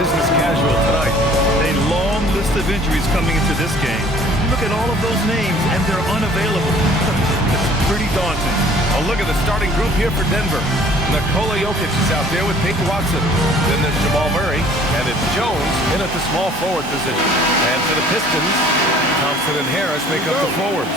business casual tonight. A long list of injuries coming into this game. Look at all of those names, and they're unavailable. It's pretty daunting. A look at the starting group here for Denver. Nikola Jokic is out there with Peyton Watson. Then there's Jamal Murray, and it's Jones in at the small forward position. And for the Pistons, Thompson and Harris make up the forwards.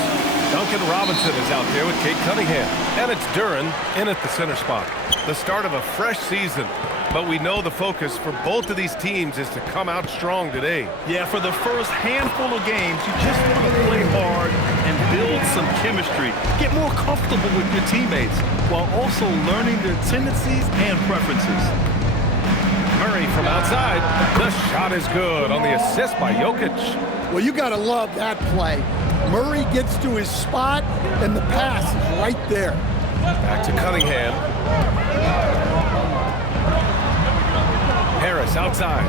Duncan Robinson is out there with Cade Cunningham. And it's Duren in at the center spot. The start of a fresh season. But we know the focus for both of these teams is to come out strong today. Yeah, for the first handful of games, you just want to play hard and build some chemistry. Get more comfortable with your teammates while also learning their tendencies and preferences. Murray from outside. The shot is good on the assist by Jokic. Well, you got to love that play. Murray gets to his spot, and the pass is right there. Back to Cunningham. Harris outside.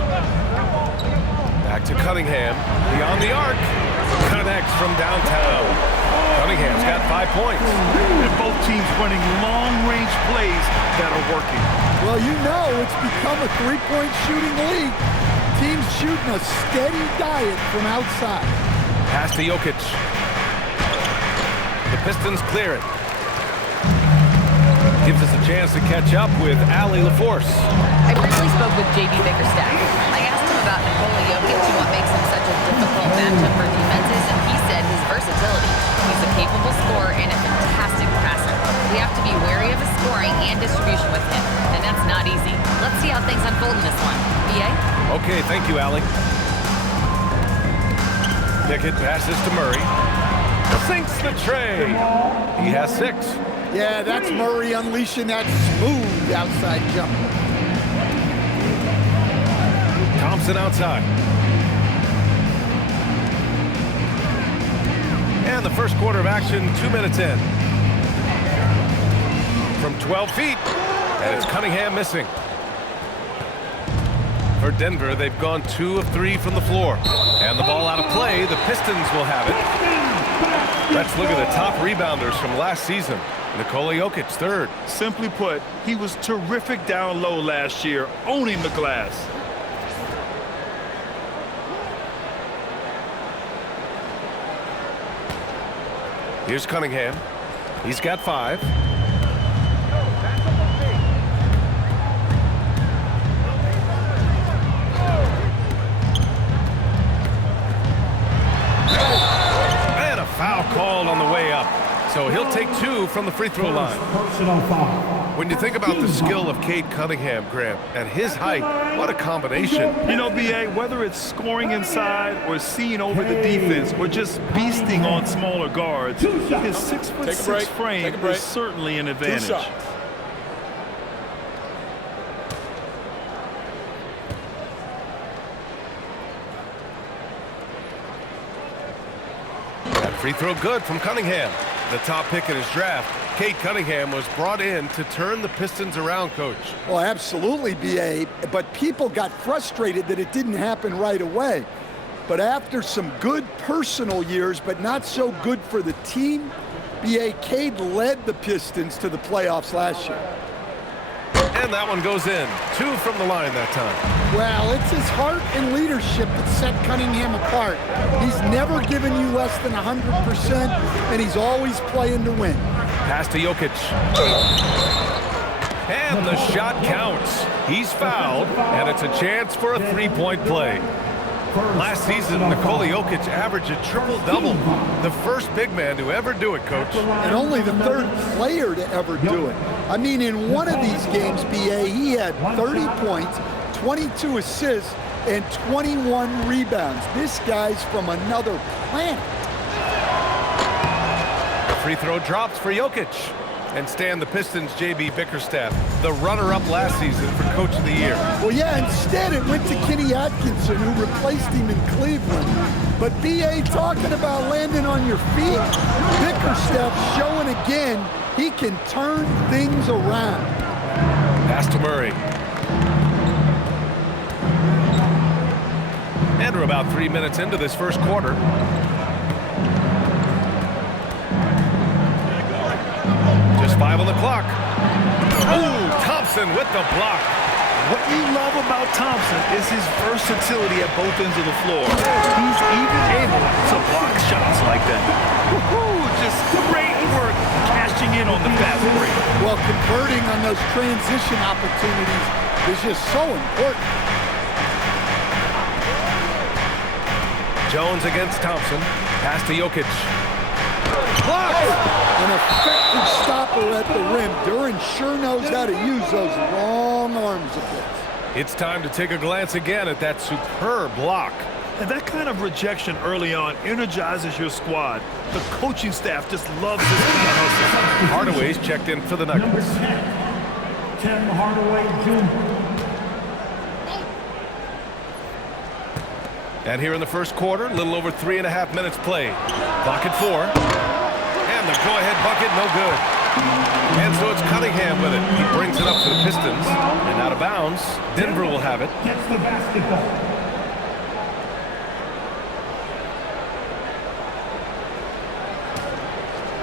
Back to Cunningham. Beyond the arc. Connects from downtown. Cunningham's got 5 points. And both teams running long-range plays that are working. Well, you know it's become a three-point shooting league. Teams shooting a steady diet from outside. Pass to Jokic. The Pistons clear it. Gives us a chance to catch up with Allie LaForce. I briefly spoke with J.D. Bickerstaff. I asked him about Nikola Jokic and what makes him such a difficult matchup for defenses, and he said his versatility. He's a capable scorer and a fantastic passer. We have to be wary of his scoring and distribution with him, and that's not easy. Let's see how things unfold in this one. B.A.? Okay, thank you, Allie. Pickett passes to Murray. Sinks the tray. He has 6. Yeah, that's Murray unleashing that smooth outside jumper. Thompson outside. And the first quarter of action, 2 minutes in. From 12 feet, and it's Cunningham missing. For Denver, they've gone 2 of 3 from the floor. And the ball out of play, the Pistons will have it. Let's look at the top rebounders from last season. Nikola Jokic, 3rd. Simply put, he was terrific down low last year, owning the glass. Here's Cunningham. He's got 5. And a foul called on the way up. So he'll take 2 from the free throw line. When you think about the skill of Cade Cunningham, Graham, and his height, what a combination. You know, B.A., whether it's scoring inside or seeing over the defense or just beasting on smaller guards, his 6'6" frame is certainly an advantage. That free throw good from Cunningham. The top pick in his draft, Cade Cunningham, was brought in to turn the Pistons around, Coach. Well, absolutely, B.A., but people got frustrated that it didn't happen right away. But after some good personal years, but not so good for the team, B.A., Cade led the Pistons to the playoffs last year. And that one goes in. 2 from the line that time. Well, it's his heart and leadership that set Cunningham apart. He's never given you less than 100%, and he's always playing to win. Pass to Jokic. And the shot counts. He's fouled, and it's a chance for a 3-point play. Last season, Nikola Jokic averaged a triple-double. The first big man to ever do it, Coach. And only the 3rd player to ever do it. I mean, in one of these games, B.A., he had 30 points, 22 assists, and 21 rebounds. This guy's from another planet. The free throw drops for Jokic. And stand the Pistons' J.B. Bickerstaff, the runner-up last season for Coach of the Year. Well, yeah, instead it went to Kenny Atkinson, who replaced him in Cleveland. But B.A., talking about landing on your feet, Bickerstaff showing again he can turn things around. Pass to Murray. And we're about 3 minutes into this first quarter. Just 5 on the clock. Ooh, Thompson with the block. What you love about Thompson is his versatility at both ends of the floor. He's even able to block shots like that. Woohoo! Just great work cashing in on the fast break. Well, converting on those transition opportunities is just so important. Jones against Thompson. Pass to Jokic. An effective stopper at the rim. Duran sure knows how to use those long arms of his. It's time to take a glance again at that superb block. And that kind of rejection early on energizes your squad. The coaching staff just loves this kind of hustle. Hardaway's checked in for the Nuggets. Tim Hardaway Jr. And here in the first quarter, a little over 3.5 minutes played. Clock at 4. And the go-ahead bucket, no good. And so it's Cunningham with it. He brings it up to the Pistons. And out of bounds, Denver will have it. Gets the basketball.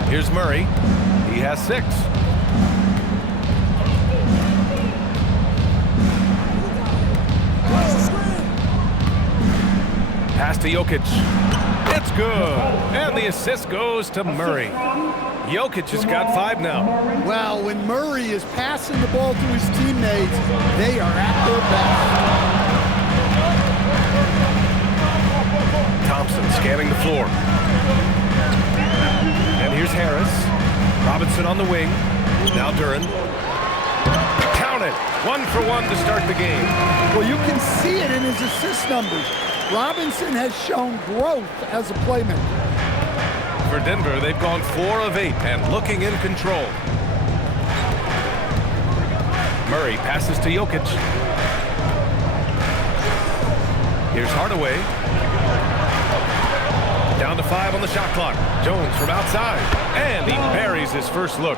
Here's Murray. He has 6. Pass to Jokic. It's good. And the assist goes to Murray. Jokic has got 5 now. Well, when Murray is passing the ball to his teammates, they are at their best. Thompson scanning the floor. And here's Harris. Robinson on the wing. Now Duran. Count it. 1 for 1 to start the game. Well, you can see it in his assist numbers. Robinson has shown growth as a playmaker. For Denver, they've gone 4 of 8 and looking in control. Murray passes to Jokic. Here's Hardaway. Down to 5 on the shot clock. Jones from outside. And he buries his first look.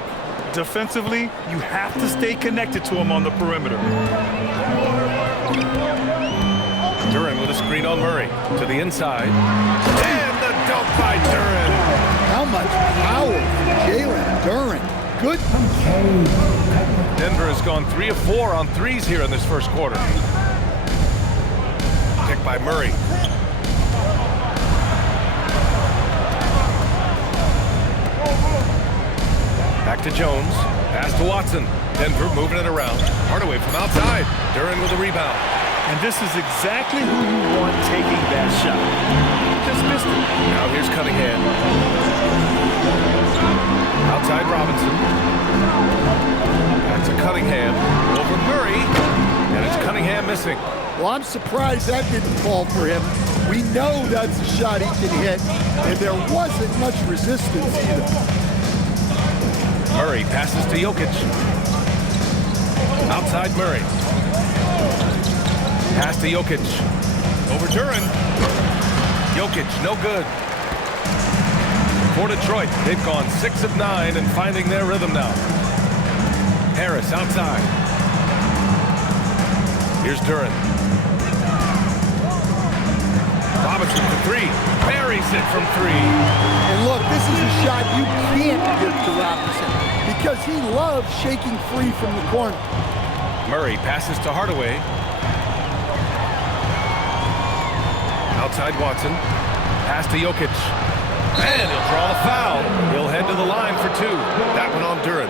Defensively, you have to stay connected to him on the perimeter. Duran with a screen on Murray. To the inside. And the dunk by Duran. How much power from Jalen Duran. Good. Denver has gone 3 of 4 on threes here in this first quarter. Picked by Murray. Back to Jones. Pass to Watson. Denver moving it around. Hardaway from outside. Duran with a rebound. And this is exactly who you want taking that shot. Just missed it. Now here's Cunningham. Outside Robinson. Back to Cunningham. Over Murray. And it's Cunningham missing. Well, I'm surprised that didn't fall for him. We know that's a shot he can hit, and there wasn't much resistance either. Murray passes to Jokic. Outside Murray. Pass to Jokic. Over Duran. Jokic, no good. For Detroit, they've gone 6 of 9 and finding their rhythm now. Harris outside. Here's Duran. Robinson for 3. Buries it from 3. And look, this is a shot you can't give to Robinson because he loves shaking free from the corner. Murray passes to Hardaway. Outside Watson. Pass to Jokic. And he'll draw the foul. He'll head to the line for 2. That one on Duran.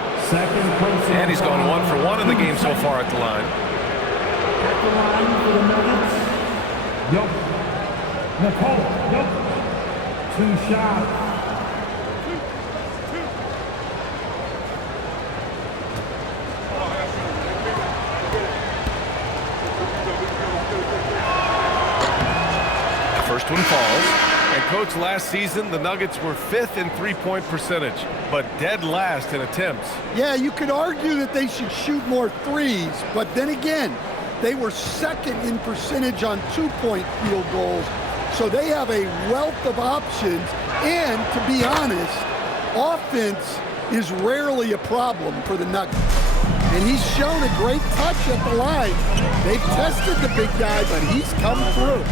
And he's gone 1 for 1 in the game so far at the line. At the line for the Nuggets. Nicole. 2 shots. First one falls. And coach, last season the Nuggets were 5th in three-point percentage, but dead last in attempts. Yeah, you could argue that they should shoot more threes, but then again, they were 2nd in percentage on 2-point field goals, so they have a wealth of options, and to be honest, offense is rarely a problem for the Nuggets. And he's shown a great touch at the line. They've tested the big guy, but he's come through.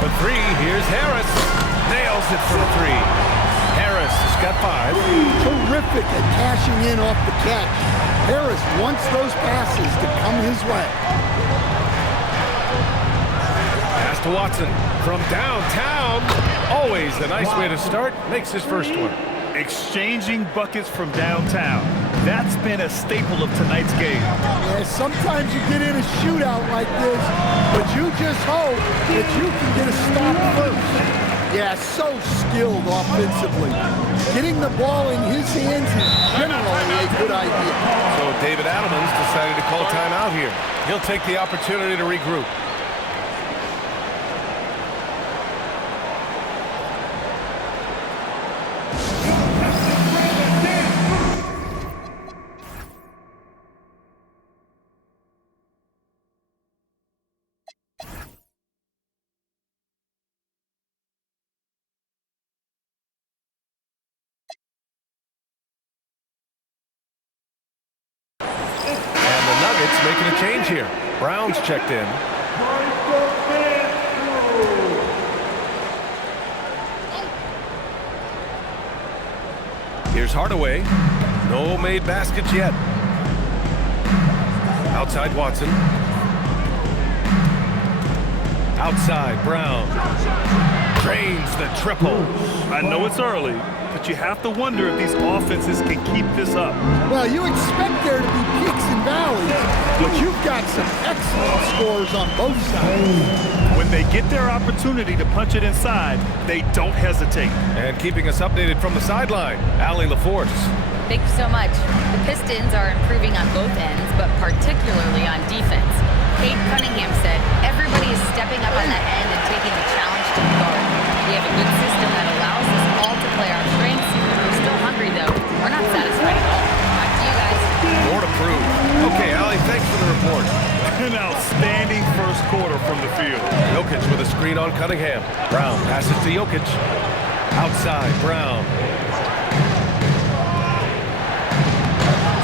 For 3, here's Harris. Nails it for 3. Harris has got 5. Terrific at cashing in off the catch. Harris wants those passes to come his way. Pass to Watson from downtown. Always a nice way to start. Makes his first one. Exchanging buckets from downtown. That's been a staple of tonight's game. Yeah, sometimes you get in a shootout like this, but you just hope that you can get a stop first. Yeah, so skilled offensively. Getting the ball in his hands is generally a good idea. So David Adelman's decided to call timeout here. He'll take the opportunity to regroup. Making a change here. Brown's checked in. Here's Hardaway. No made baskets yet. Outside Watson. Outside Brown. Drains the triple. I know it's early, but you have to wonder if these offenses can keep this up. Well, you expect there to be peaks and valleys, but you've got some excellent scores on both sides. When they get their opportunity to punch it inside, they don't hesitate. And keeping us updated from the sideline, Allie LaForce. Thank you so much. The Pistons are improving on both ends, but particularly on defense. Kate Cunningham said, everybody is stepping up on that end and taking the challenge to the guard. We have a good system that allows us all to play our strengths. We're still hungry, though. We're not satisfied at all. Back to you guys. More to prove. Okay, Allie, thanks for the report. An outstanding first quarter from the field. Jokic with a screen on Cunningham. Brown passes to Jokic. Outside, Brown.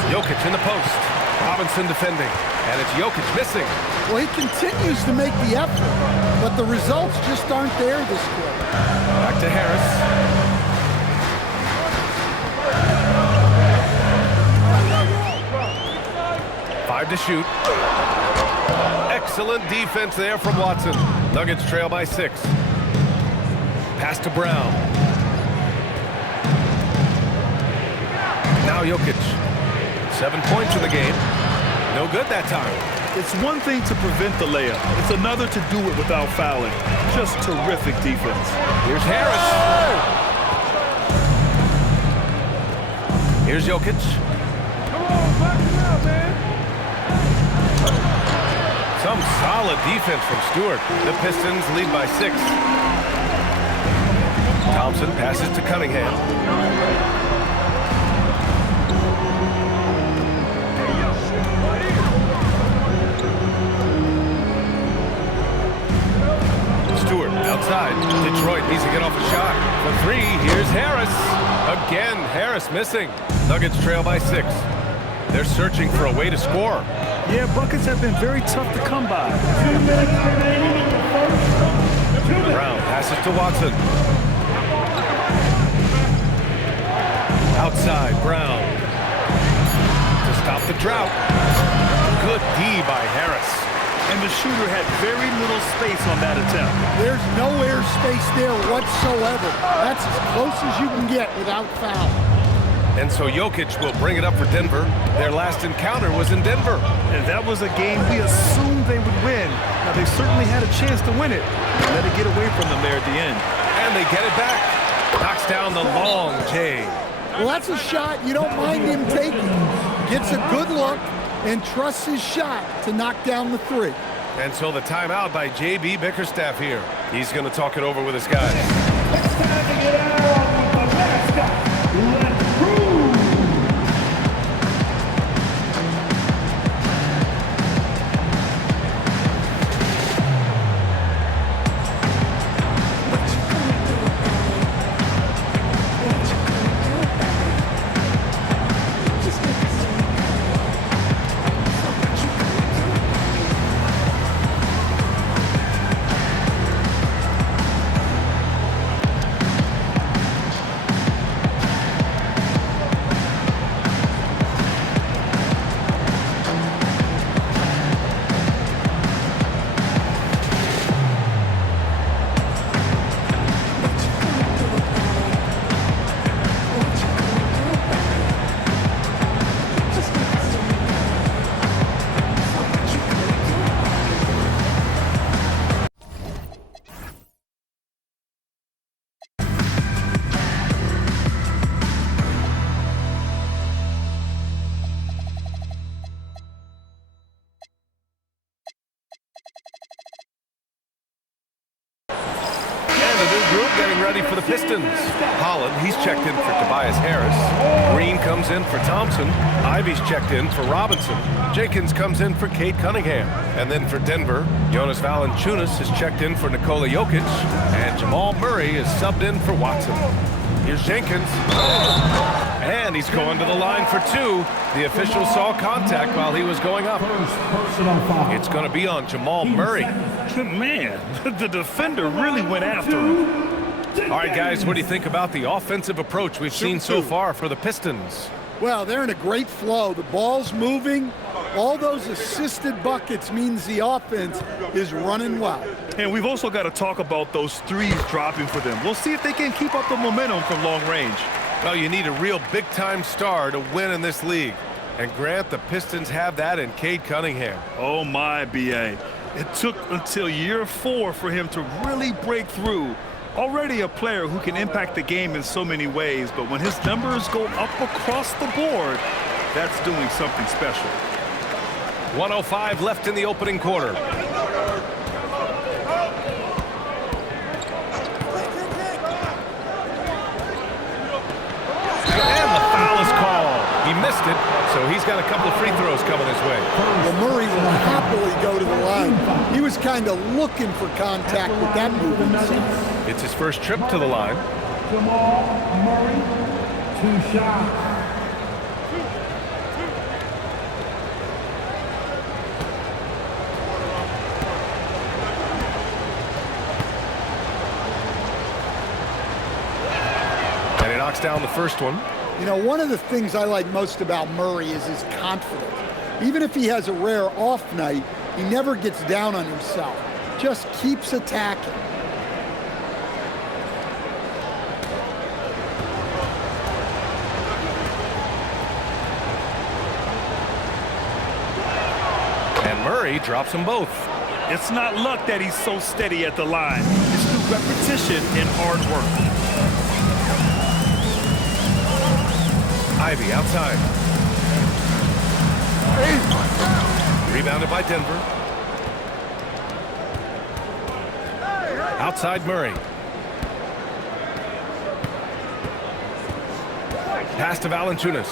Jokic in the post. Robinson defending. And it's Jokic missing. Well, he continues to make the effort, but the results just aren't there this quarter. Back to Harris. Five to shoot. Excellent defense there from Watson. Nuggets trail by 6. Pass to Brown. Now Jokic. 7 points in the game. No good that time. It's one thing to prevent the layup. It's another to do it without fouling. Just terrific defense. Here's Harris. Here's Jokic. Come on, back it up, man. Some solid defense from Stewart. The Pistons lead by 6. Thompson passes to Cunningham. Stewart outside. Detroit needs to get off a shot. For 3, here's Harris. Again, Harris missing. Nuggets trail by 6. They're searching for a way to score. Yeah, buckets have been very tough to come by. 2 minutes remaining in the first. 2 minutes. Brown passes to Watson. Outside, Brown. To stop the drought. Good D by Harris. And the shooter had very little space on that attempt. There's no air space there whatsoever. That's as close as you can get without foul. And so Jokic will bring it up for Denver. Their last encounter was in Denver. And that was a game we assumed they would win. Now, they certainly had a chance to win it. Let it get away from them there at the end. And they get it back. Knocks down the long J. Well, that's a shot you don't mind him taking. Gets a good look and trusts his shot to knock down the 3. And so the timeout by J.B. Bickerstaff here. He's going to talk it over with his guys. It's time to get out with the mascot. Let's prove. getting ready for the Pistons. Holland, he's checked in for Tobias Harris. Green comes in for Thompson. Ivy's checked in for Robinson. Jenkins comes in for Cade Cunningham. And then for Denver, Jonas Valanciunas is checked in for Nikola Jokic. And Jamal Murray is subbed in for Watson. Here's Jenkins. And he's going to the line for two. The official saw contact while he was going up. It's going to be on Jamal Murray. Man, the defender really went after him. All right, guys, what do you think about the offensive approach we've seen so far for the Pistons? Well, they're in a great flow. The ball's moving. All those assisted buckets means the offense is running well. And we've also got to talk about those threes dropping for them. We'll see if they can keep up the momentum from long range. Well, you need a real big-time star to win in this league. And Grant, the Pistons have that in Cade Cunningham. Oh, my, B.A. It took until year 4 for him to really break through. Already a player who can impact the game in so many ways, but when his numbers go up across the board, that's doing something special. 1:05 left in the opening quarter. And the foul is called. He missed it, so he's got a couple of free throws coming his way. Well, Murray will happily go to the line. He was kind of looking for contact with that movement. It's his first trip to the line. Jamal Murray, 2 shots. And he knocks down the first one. You know, one of the things I like most about Murray is his confidence. Even if he has a rare off night, he never gets down on himself. Just keeps attacking. And Murray drops them both. It's not luck that he's so steady at the line. It's through repetition and hard work. Ivy outside. Rebounded by Denver. Outside Murray. Pass to Valanciunas.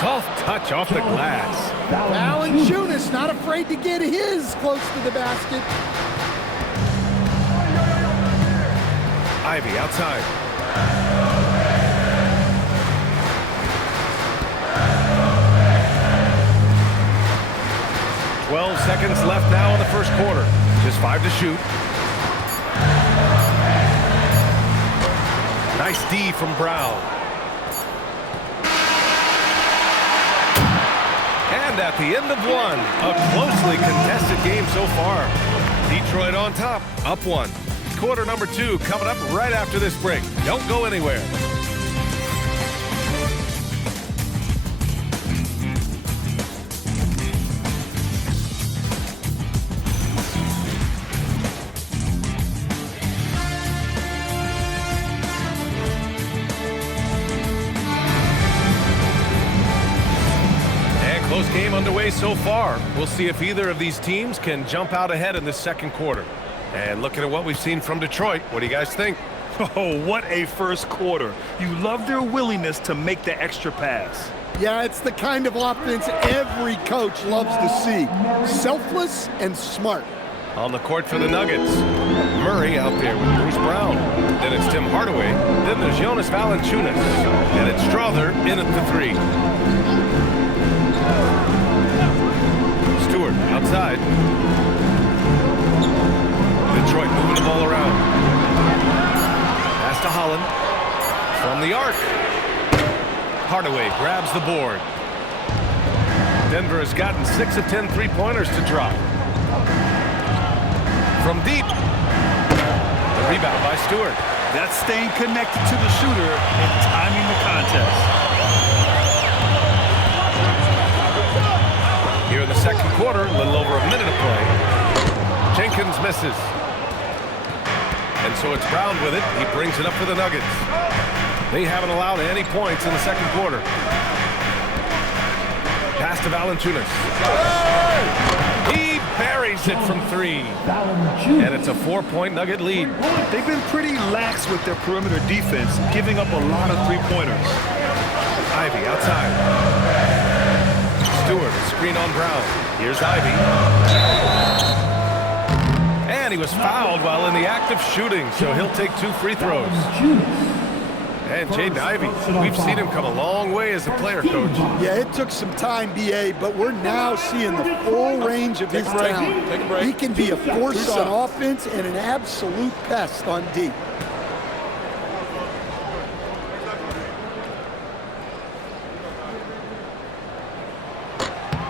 Soft touch off the glass. Valanciunas not afraid to get his close to the basket. Ivy outside. Seconds left now in the first quarter. Just 5 to shoot. Nice D from Brown. And at the end of one, a closely contested game so far. Detroit on top, up 1. Quarter number 2 coming up right after this break. Don't go anywhere. Close game underway so far. We'll see if either of these teams can jump out ahead in this second quarter. And looking at what we've seen from Detroit, what do you guys think? Oh, what a first quarter. You love their willingness to make the extra pass. Yeah, it's the kind of offense every coach loves to see. Selfless and smart. On the court for the Nuggets. Murray out there with Bruce Brown. Then it's Tim Hardaway. Then there's Jonas Valanciunas. And it's Strother in at the 3. Stewart outside. Detroit moving the ball around. Pass to Holland. From the arc. Hardaway grabs the board. Denver has gotten 6 of 10 three-pointers to drop. From deep. The rebound by Stewart. That's staying connected to the shooter and timing the contest. Here in the second quarter, a little over a minute of play. Jenkins misses. And so it's Brown with it. He brings it up for the Nuggets. They haven't allowed any points in the second quarter. Pass to Valanciunas. He buries it from 3. And it's a 4-point Nugget lead. They've been pretty lax with their perimeter defense, giving up a lot of three-pointers. Ivy outside. Stewart, a screen on Brown. Here's Ivy. And he was fouled while in the act of shooting, so he'll take 2 free throws. And Jaden Ivey, we've seen him come a long way as a player, Coach. Yeah, it took some time, B.A., but we're now seeing the full range of his talent. He can be a force on offense and an absolute pest on D.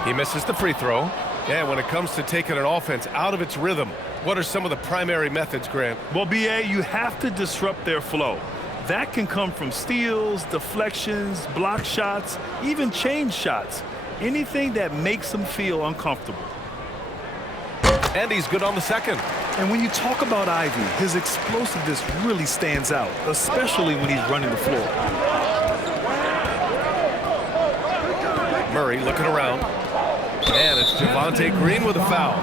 He misses the free throw. And when it comes to taking an offense out of its rhythm, what are some of the primary methods, Grant? Well, B.A., you have to disrupt their flow. That can come from steals, deflections, block shots, even change shots. Anything that makes them feel uncomfortable. And he's good on the second. And when you talk about Ivy, his explosiveness really stands out, especially when he's running the floor. Murray looking around. And it's Javonte Green with a foul.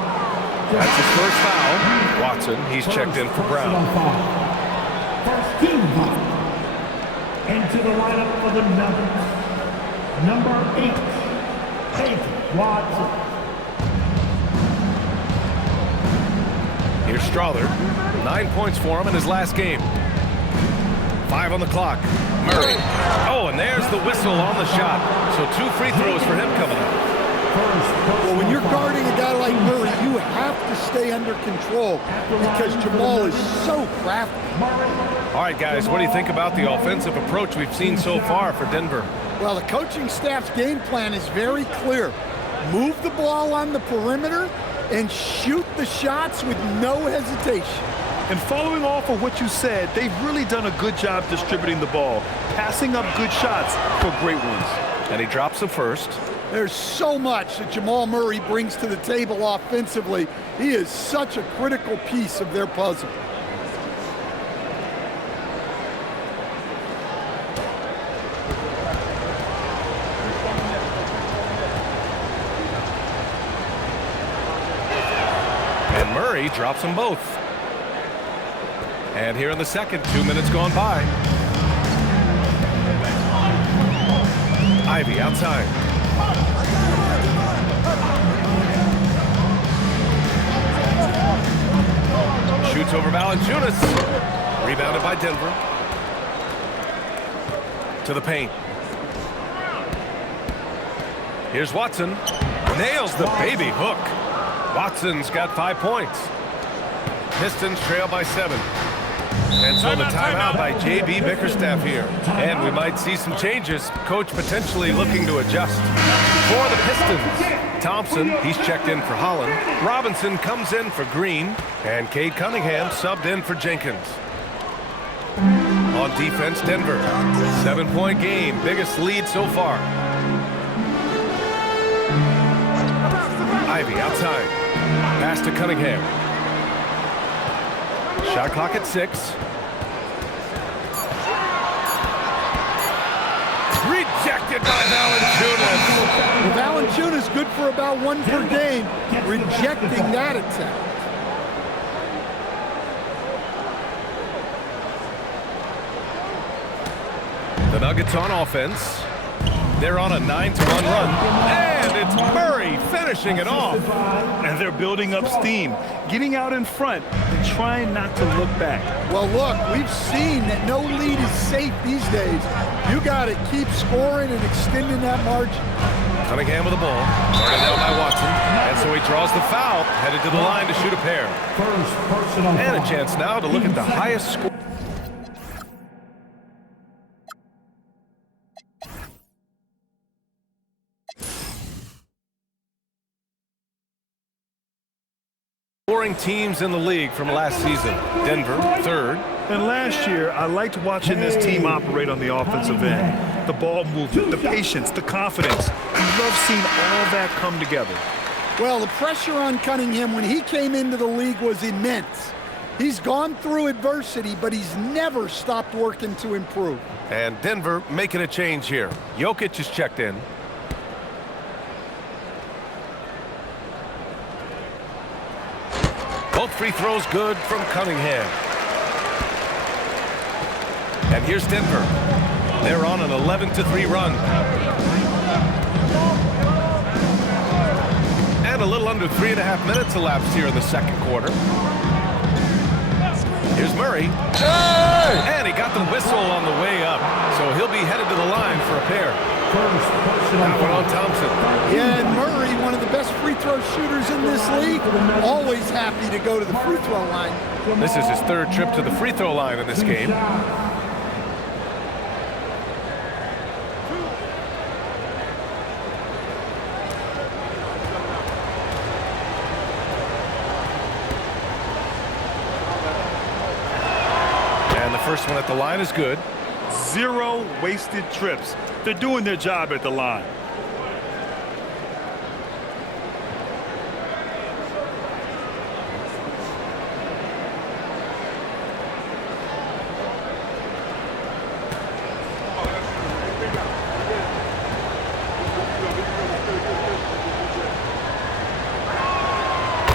That's his first foul. Watson, he's checked in for Brown. First team foul. Into the lineup for the Nuggets, number 8, Tate Watson. Here's Strother. 9 points for him in his last game. 5 on the clock. Murray. Oh, and there's the whistle on the shot. So 2 free throws for him coming up. Well, when you're guarding a guy like Murray, you have to stay under control because Jamal is so crafty. All right, guys, what do you think about the offensive approach we've seen so far for Denver? Well, the coaching staff's game plan is very clear. Move the ball on the perimeter and shoot the shots with no hesitation. And following off of what you said, they've really done a good job distributing the ball, passing up good shots for great ones. And he drops the first. There's so much that Jamal Murray brings to the table offensively. He is such a critical piece of their puzzle. And Murray drops them both. And here in the second, 2 minutes gone by. Ivy outside. Shoots over Valanciunas. Rebounded by Denver. To the paint. Here's Watson. Nails the baby hook. Watson's got 5 points. Pistons trail by 7. And so the timeout by J.B. Bickerstaff here. And we might see some changes. Coach potentially looking to adjust. For the Pistons, Thompson, he's checked in for Holland. Robinson comes in for Green. And Cade Cunningham subbed in for Jenkins. On defense, Denver. 7-point game, biggest lead so far. Ivy outside. Pass to Cunningham. Shot clock at 6. Rejected by Valanciunas. Well, Valanciunas good for about 1 per game, rejecting that attempt. The Nuggets on offense. They're on a 9-1 run. And it's Murray finishing it off. And they're building up steam, getting out in front and trying not to look back. Well, look, we've seen that no lead is safe these days. You got to keep scoring and extending that margin. Cunningham with the ball. Guarded down by Watson. And so he draws the foul, headed to the line to shoot a pair. And a chance now to look at the highest score. Scoring teams in the league from last season. Denver, 3rd. And last year, I liked watching this team operate on the offensive end. The ball movement, the patience, the confidence. I love seeing all that come together. Well, the pressure on Cunningham when he came into the league was immense. He's gone through adversity, but he's never stopped working to improve. And Denver making a change here. Jokic is checked in. Both free throws good from Cunningham. And here's Denver. They're on an 11-3 run. And a little under 3.5 minutes elapsed here in the second quarter. Here's Murray. And he got the whistle on the way up. So he'll be headed to the line for a pair. That one on Thompson. Yeah, and Murray, one of the best free throw shooters in this league, always happy to go to the free throw line. This is his third trip to the free throw line in this game. And the first one at the line is good. 0 wasted trips. They're doing their job at the line.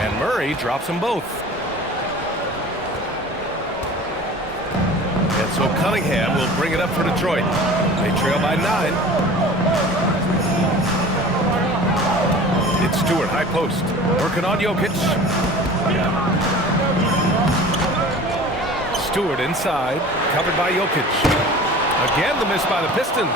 And Murray drops them both. And so Cunningham will bring it up for Detroit. They trail by 9. It's Stewart, high post. Working on Jokic. Stewart inside. Covered by Jokic. Again, the miss by the Pistons.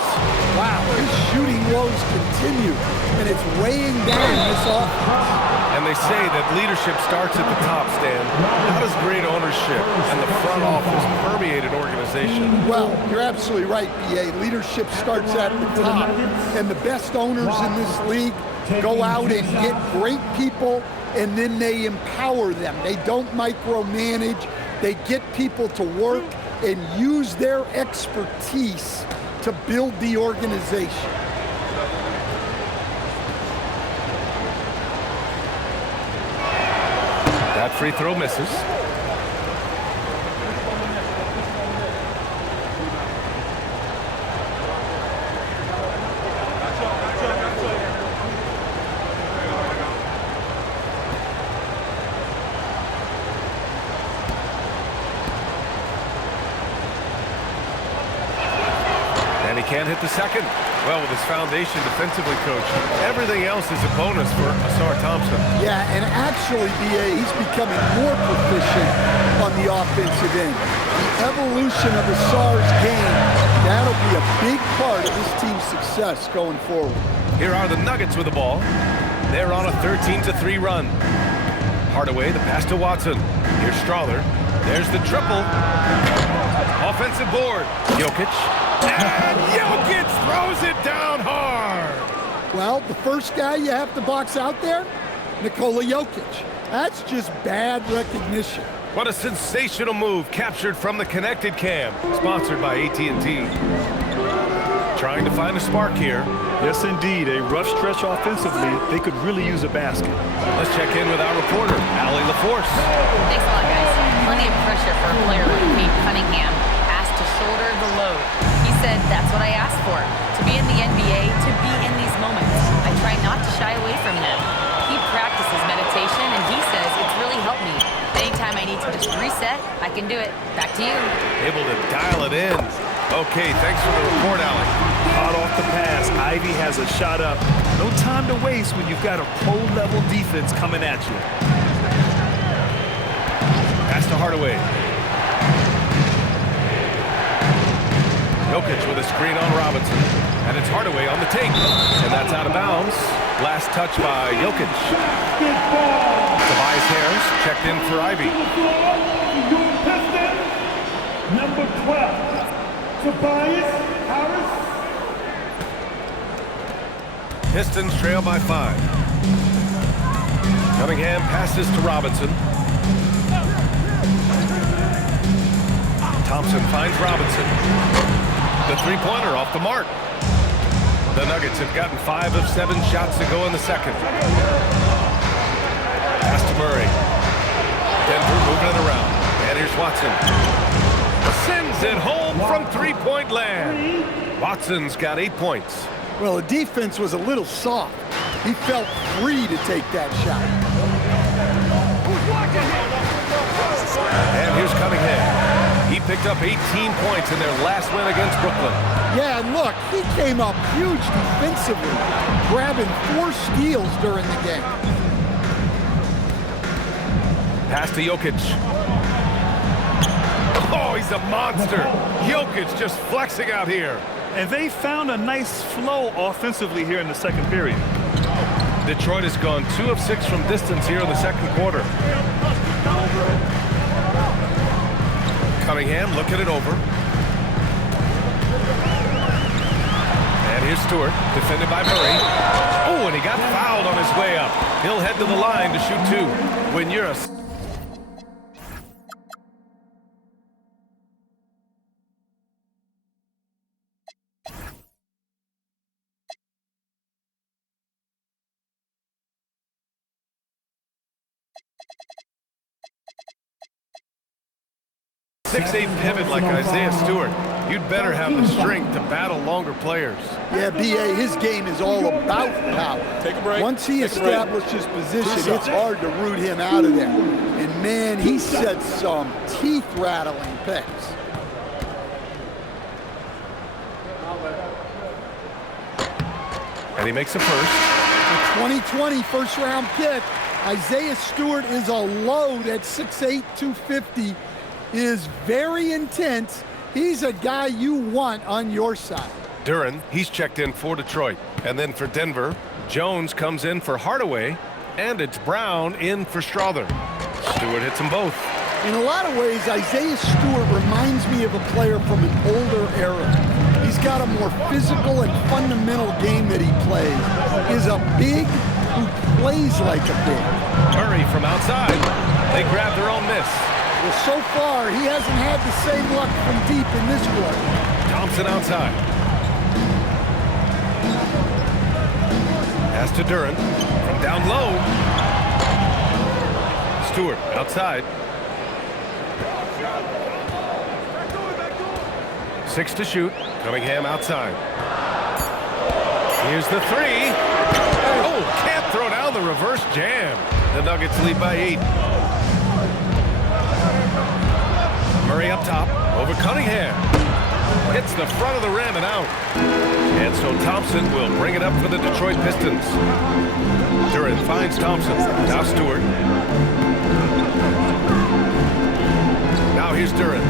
Wow, his shooting woes continue, and it's weighing down this offense. And they say that leadership starts at the top, Stan. How does great ownership and the front office permeate an organization? Well, you're absolutely right, B.A. Leadership starts at the top, and the best owners in this league go out and get great people, and then they empower them. They don't micromanage. They get people to work and use their expertise to build the organization. That free throw misses. And he can't hit the second. Well, with his foundation defensively, coach, everything else is a bonus for Asar Thompson. Yeah, and actually, B.A., he's becoming more proficient on the offensive end. The evolution of Asar's game, that'll be a big part of this team's success going forward. Here are the Nuggets with the ball. They're on a 13-3 run. Hardaway, the pass to Watson. Here's Strawther. There's the triple. Offensive board. Jokic. And Jokic throws it down hard. Well, the first guy you have to box out there, Nikola Jokic. That's just bad recognition. What a sensational move captured from the connected cam. Sponsored by AT&T. Trying to find a spark here. Yes, indeed. A rough stretch offensively. They could really use a basket. Let's check in with our reporter, Allie LaForce. Thanks a lot, guys. Plenty of pressure for a player like Cade Cunningham. Asked to shoulder the load. He said, that's what I asked for. To be in the NBA, to be in these moments. I try not to shy away from them. He practices meditation, and he says it's really helped me. Anytime I need to just reset, I can do it. Back to you. Able to dial it in. Okay, thanks for the report, Allie. Hot off the pass, Ivy has a shot up. No time to waste when you've got a pro-level defense coming at you. Pass to Hardaway. Jokic with a screen on Robinson. And it's Hardaway on the take. And that's out of bounds. Last touch by Jokic. Tobias Harris checked in for Ivy. Number 12, Tobias Harris. Pistons trail by 5. Cunningham passes to Robinson. Thompson finds Robinson. The three-pointer off the mark. The Nuggets have gotten 5 of 7 shots to go in the second. Pass to Murray. Denver moving it around. And here's Watson. Sends it home from three-point land. Watson's got 8 points. Well, the defense was a little soft. He felt free to take that shot. And here's Cunningham. He picked up 18 points in their last win against Brooklyn. Yeah, and look, he came up huge defensively, grabbing 4 steals during the game. Pass to Jokic. Oh, he's a monster. Jokic just flexing out here. And they found a nice flow offensively here in the second period. Detroit has gone 2 of 6 from distance here in the second quarter. Cunningham looking it over. And here's Stewart, defended by Murray. Oh, and he got fouled on his way up. He'll head to the line to shoot 2. When you're a 6'8" pivot like Isaiah Stewart, you'd better have the strength to battle longer players. Yeah, B.A., his game is all about power. Take a break. Once he establishes position, it's hard to root him out of there. And, man, he sets some teeth-rattling picks. And he makes a first. The 2020 first-round pick, Isaiah Stewart is a load at 6'8", 250. Is very intense. He's a guy you want on your side. Duren, he's checked in for Detroit. And then for Denver, Jones comes in for Hardaway, and it's Brown in for Strother. Stewart hits them both. In a lot of ways, Isaiah Stewart reminds me of a player from an older era. He's got a more physical and fundamental game that he plays. He's a big who plays like a big. Murray from outside. They grab their own miss. Well, so far, he hasn't had the same luck from deep in this quarter. Thompson outside. Pass to Duren from down low. Stewart outside. 6 to shoot. Cunningham outside. Here's the 3. Oh, can't throw down the reverse jam. The Nuggets lead by 8. Murray up top, over Cunningham. Hits the front of the rim and out. And so Thompson will bring it up for the Detroit Pistons. Duren finds Thompson. Now Stewart. Now here's Duren.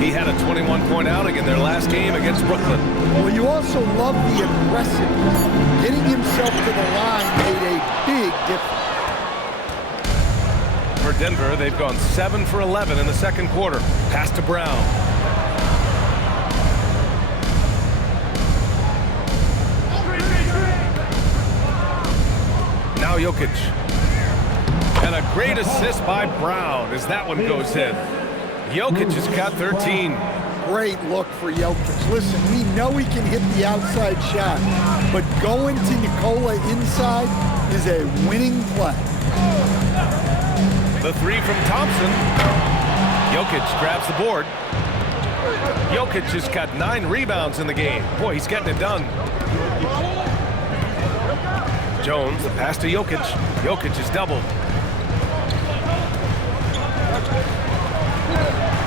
He had a 21-point outing in their last game against Brooklyn. Well, you also love the aggressiveness. Getting himself to the line made a big difference. For Denver, they've gone 7 for 11 in the second quarter. Pass to Brown. Now Jokic. And a great assist by Brown as that one goes in. Jokic has got 13. Great look for Jokic. Listen, we know he can hit the outside shot, but going to Nikola inside is a winning play. The 3 from Thompson. Jokic grabs the board. Jokic has got 9 rebounds in the game. Boy, he's getting it done. Jones, the pass to Jokic. Jokic is doubled.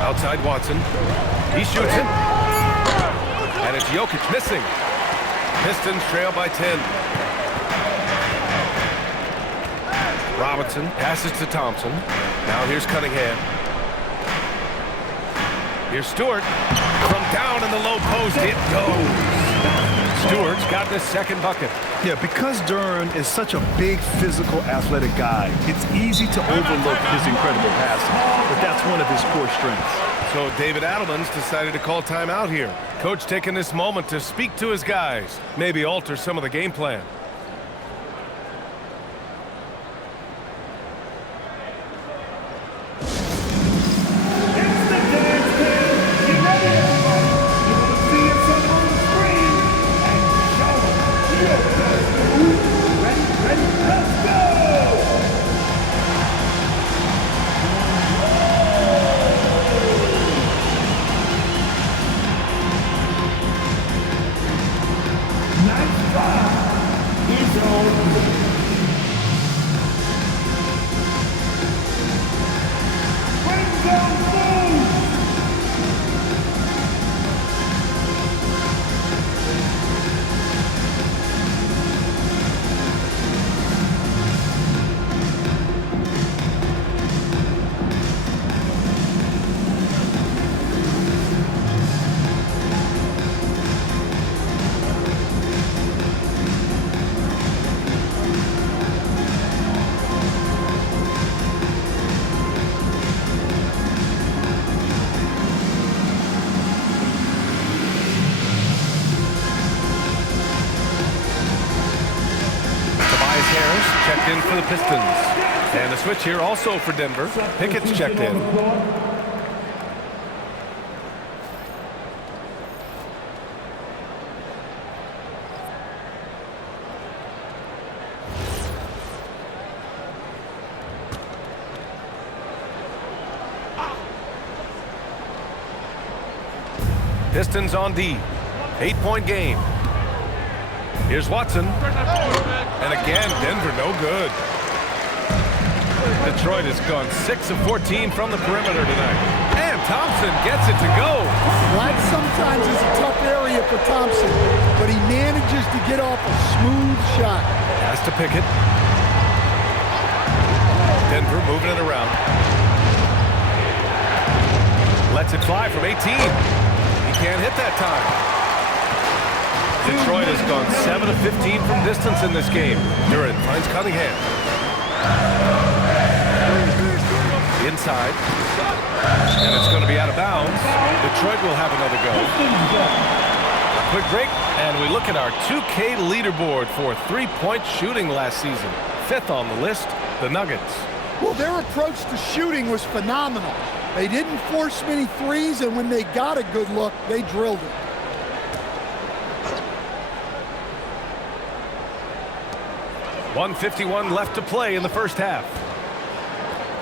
Outside Watson. He shoots it. And it's Jokic missing. Pistons trail by 10. Robinson passes to Thompson. Now here's Cunningham. Here's Stewart. From down in the low post, it goes. Stewart's got the second bucket. Yeah, because Duren is such a big, physical, athletic guy, it's easy to overlook his incredible passing, but that's one of his core strengths. So David Adelman's decided to call timeout here. Coach taking this moment to speak to his guys, maybe alter some of the game plan. Pistons. And the switch here also for Denver. Pickett's checked in. Pistons on D. 8-point game. Here's Watson. And again, Denver no good. Detroit has gone 6 of 14 from the perimeter tonight. And Thompson gets it to go. That sometimes is a tough area for Thompson, but he manages to get off a smooth shot. Pass to Pickett. Denver moving it around. Lets it fly from 18. He can't hit that time. Detroit has gone 7 of 15 from distance in this game. Duran finds Cunningham. Inside. And it's going to be out of bounds. Detroit will have another go. Quick break, and we look at our 2K leaderboard for three-point shooting last season. 5th on the list, the Nuggets. Well, their approach to shooting was phenomenal. They didn't force many threes, and when they got a good look, they drilled it. .151 left to play in the first half.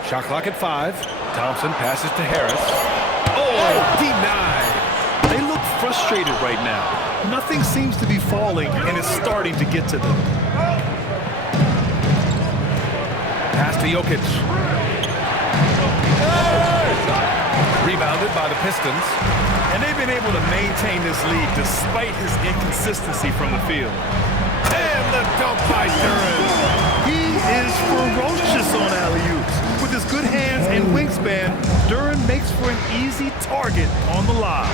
Shot clock at 5. Thompson passes to Harris. Oh, denied. They look frustrated right now. Nothing seems to be falling, and it's starting to get to them. Pass to Jokic. Rebounded by the Pistons. And they've been able to maintain this lead despite his inconsistency from the field. And the dunk by Duran. He is ferocious on alley-oops. With his good hands and wingspan, Duran makes for an easy target on the lob.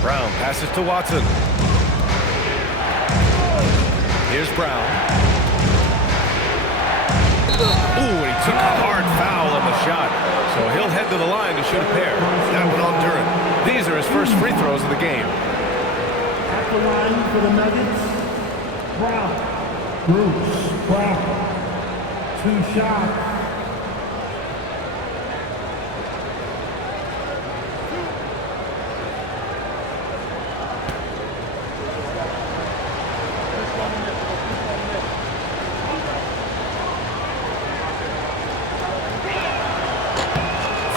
Brown passes to Watson. Here's Brown. Ooh, he took a hard foul on the shot. So he'll head to the line to shoot a pair. That one on Duran. These are his first free throws of the game. At the line for the Nuggets, Brown. Bruce Brown. 2 shots.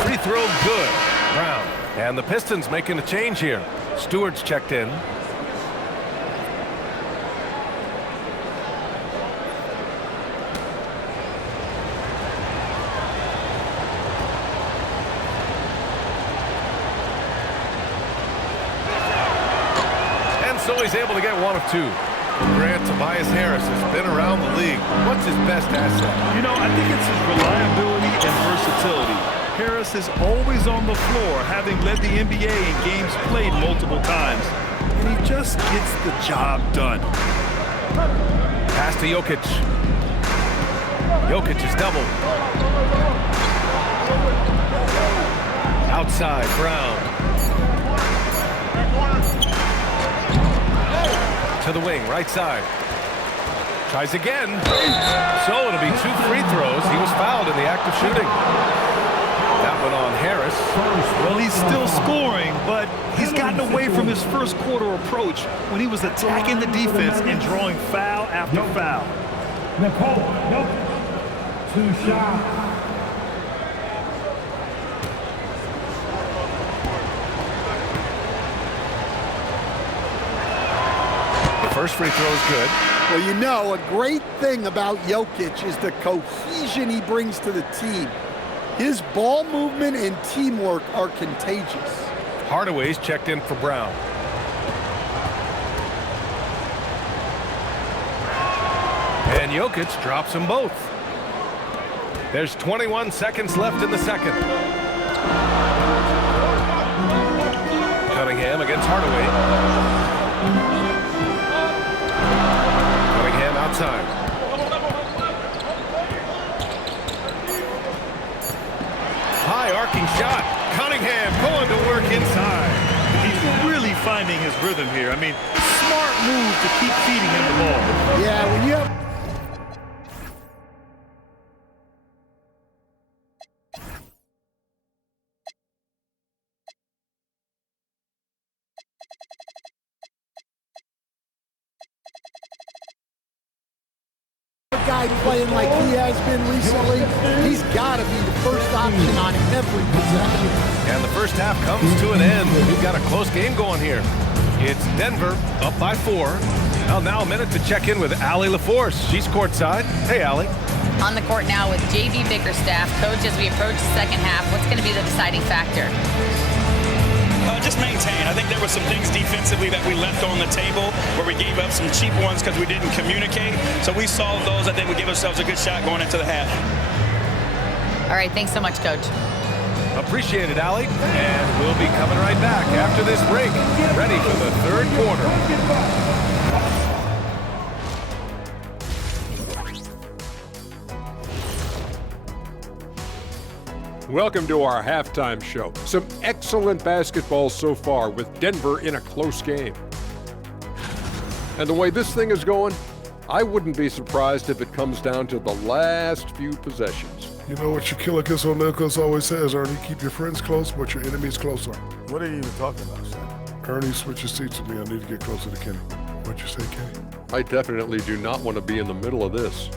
Free throw good. Brown. And the Pistons making a change here. Stewart's checked in. So he's able to get 1 of 2. Grant, Tobias Harris has been around the league. What's his best asset? You know, I think it's his reliability and versatility. Harris is always on the floor, having led the NBA in games played multiple times. And he just gets the job done. Pass to Jokic. Jokic is doubled. Outside, Brown. To the wing, right side. Tries again. So it'll be 2 free throws. He was fouled in the act of shooting. That one on Harris. Well, he's still scoring, but he's gotten away from his first quarter approach when he was attacking the defense and drawing foul after foul. Nicole, 2 shots. First free throw is good. Well, you know, a great thing about Jokic is the cohesion he brings to the team. His ball movement and teamwork are contagious. Hardaway's checked in for Brown. And Jokic drops them both. There's 21 seconds left in the second. Cunningham against Hardaway. Outside. High arcing shot. Cunningham going to work inside. He's really finding his rhythm here. I mean, smart move to keep feeding him the ball. Yeah, when you have playing like he has been recently, he's got to be the first option on every possession. And the first half comes to an end. We've got a close game going here. It's Denver up by 4. Well, now a minute to check in with Allie LaForce. She's courtside. Hey, Allie. On the court now with JV Bickerstaff. Coach, as we approach the second half, what's going to be the deciding factor? Just maintain. I think there were some things defensively that we left on the table where we gave up some cheap ones because we didn't communicate. So we solved those. I think we give ourselves a good shot going into the half. All right, thanks so much, Coach. Appreciate it, Allie. And we'll be coming right back after this break. Ready for the third quarter. Welcome to our halftime show. Some excellent basketball so far with Denver in a close game. And the way this thing is going, I wouldn't be surprised if it comes down to the last few possessions. You know what Shaquille O'Neal always says, Ernie, keep your friends close, but your enemies closer. What are you even talking about, Shaq? Ernie, switch your seats with me. I need to get closer to Kenny. What'd you say, Kenny? I definitely do not want to be in the middle of this.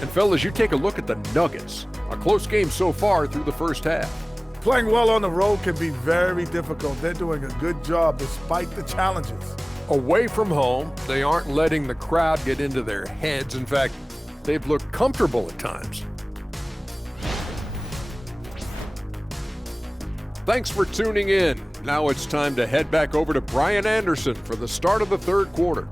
And fellas, you take a look at the Nuggets. A close game so far through the first half. Playing well on the road can be very difficult. They're doing a good job despite the challenges. Away from home, they aren't letting the crowd get into their heads. In fact, they've looked comfortable at times. Thanks for tuning in. Now it's time to head back over to Brian Anderson for the start of the third quarter.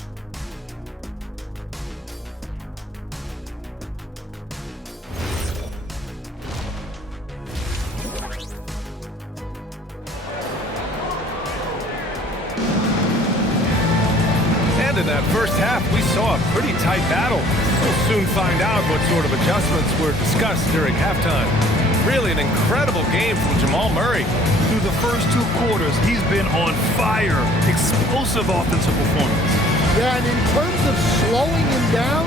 In that first half, we saw a pretty tight battle. We'll soon find out what sort of adjustments were discussed during halftime. Really an incredible game from Jamal Murray. Through the first 2 quarters, he's been on fire. Explosive offensive performance. Yeah, and in terms of slowing him down,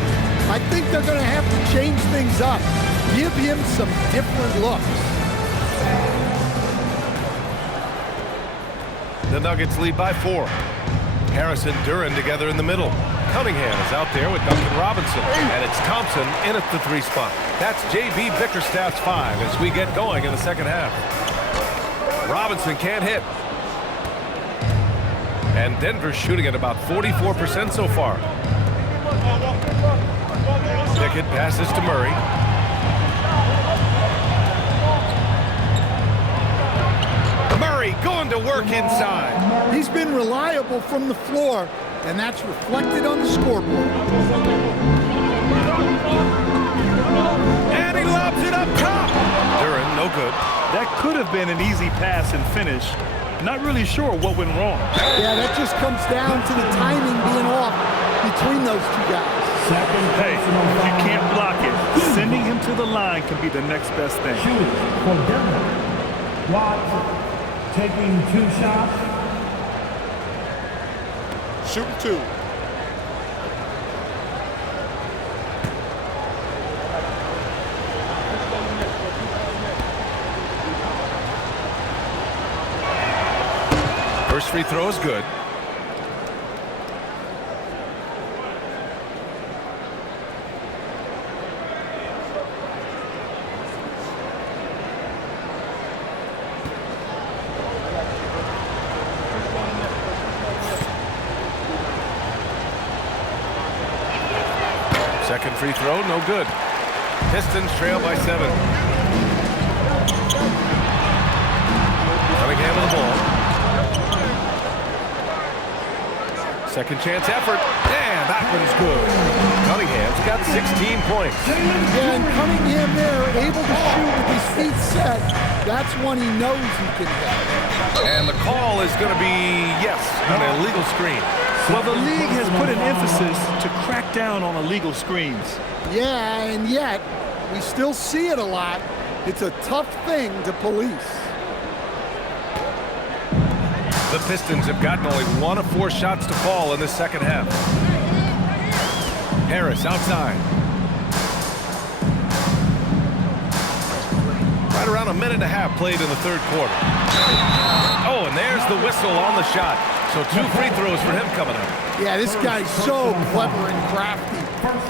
I think they're going to have to change things up. Give him some different looks. The Nuggets lead by 4. Harris and Duran together in the middle. Cunningham is out there with Duncan Robinson. And it's Thompson in at the 3 spot. That's JV Bickerstaff's 5 as we get going in the second half. Robinson can't hit. And Denver's shooting at about 44% so far. Pickett passes to Murray. Murray going to work inside. He's been reliable from the floor, and that's reflected on the scoreboard. And he lobs it up top. Duran, no good. That could have been an easy pass and finish. Not really sure what went wrong. Yeah, that just comes down to the timing being off between those 2 guys. Hey, if you can't block it, sending him to the line can be the next best thing. Shooting for Denver. Watts taking 2 shots. Shooting 2. First free throw is good. Second free throw, no good. Pistons trail by 7. Cunningham with the ball. Second chance effort, and that one's good. Cunningham's got 16 points. And Cunningham there, able to shoot with his feet set. That's one he knows he can hit. And the call is going to be, yes, an illegal screen. Well, the league has put an emphasis to crack down on illegal screens. Yeah, and yet, we still see it a lot. It's a tough thing to police. The Pistons have gotten only 1 of 4 shots to fall in the second half. Harris outside. Right around a minute and a half played in the third quarter. Oh, and there's the whistle on the shot. So 2 free throws for him coming up. Yeah, this guy's so clever and crafty.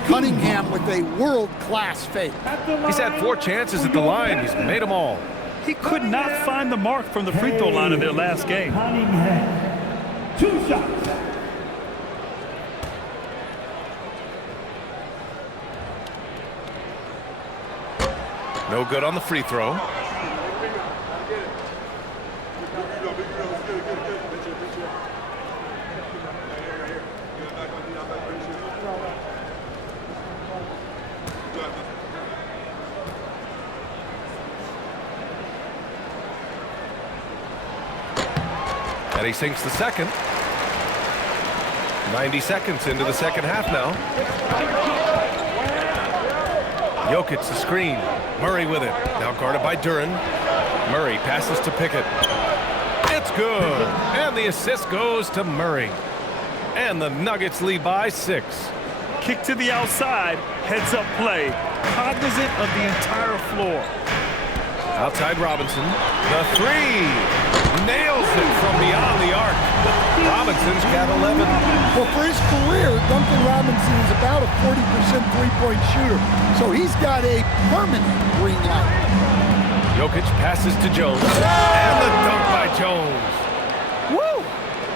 Cunningham with a world-class fake. He's had 4 chances at the line. He's made them all. He could not find the mark from the free throw line in their last game. Cunningham, 2 shots. No good on the free throw. And he sinks the second. 90 seconds into the second half now. Jokic the screen. Murray with it. Now guarded by Duren. Murray passes to Pickett. It's good. And the assist goes to Murray. And the Nuggets lead by 6. Kick to the outside, heads up play, cognizant of the entire floor. Outside Robinson. The 3. Nails it from beyond the arc. Robinson's got 11. Well, for his career, Duncan Robinson is about a 40% three-point shooter, so he's got a permanent green light. Jokic passes to Jones. And the dunk by Jones. Woo!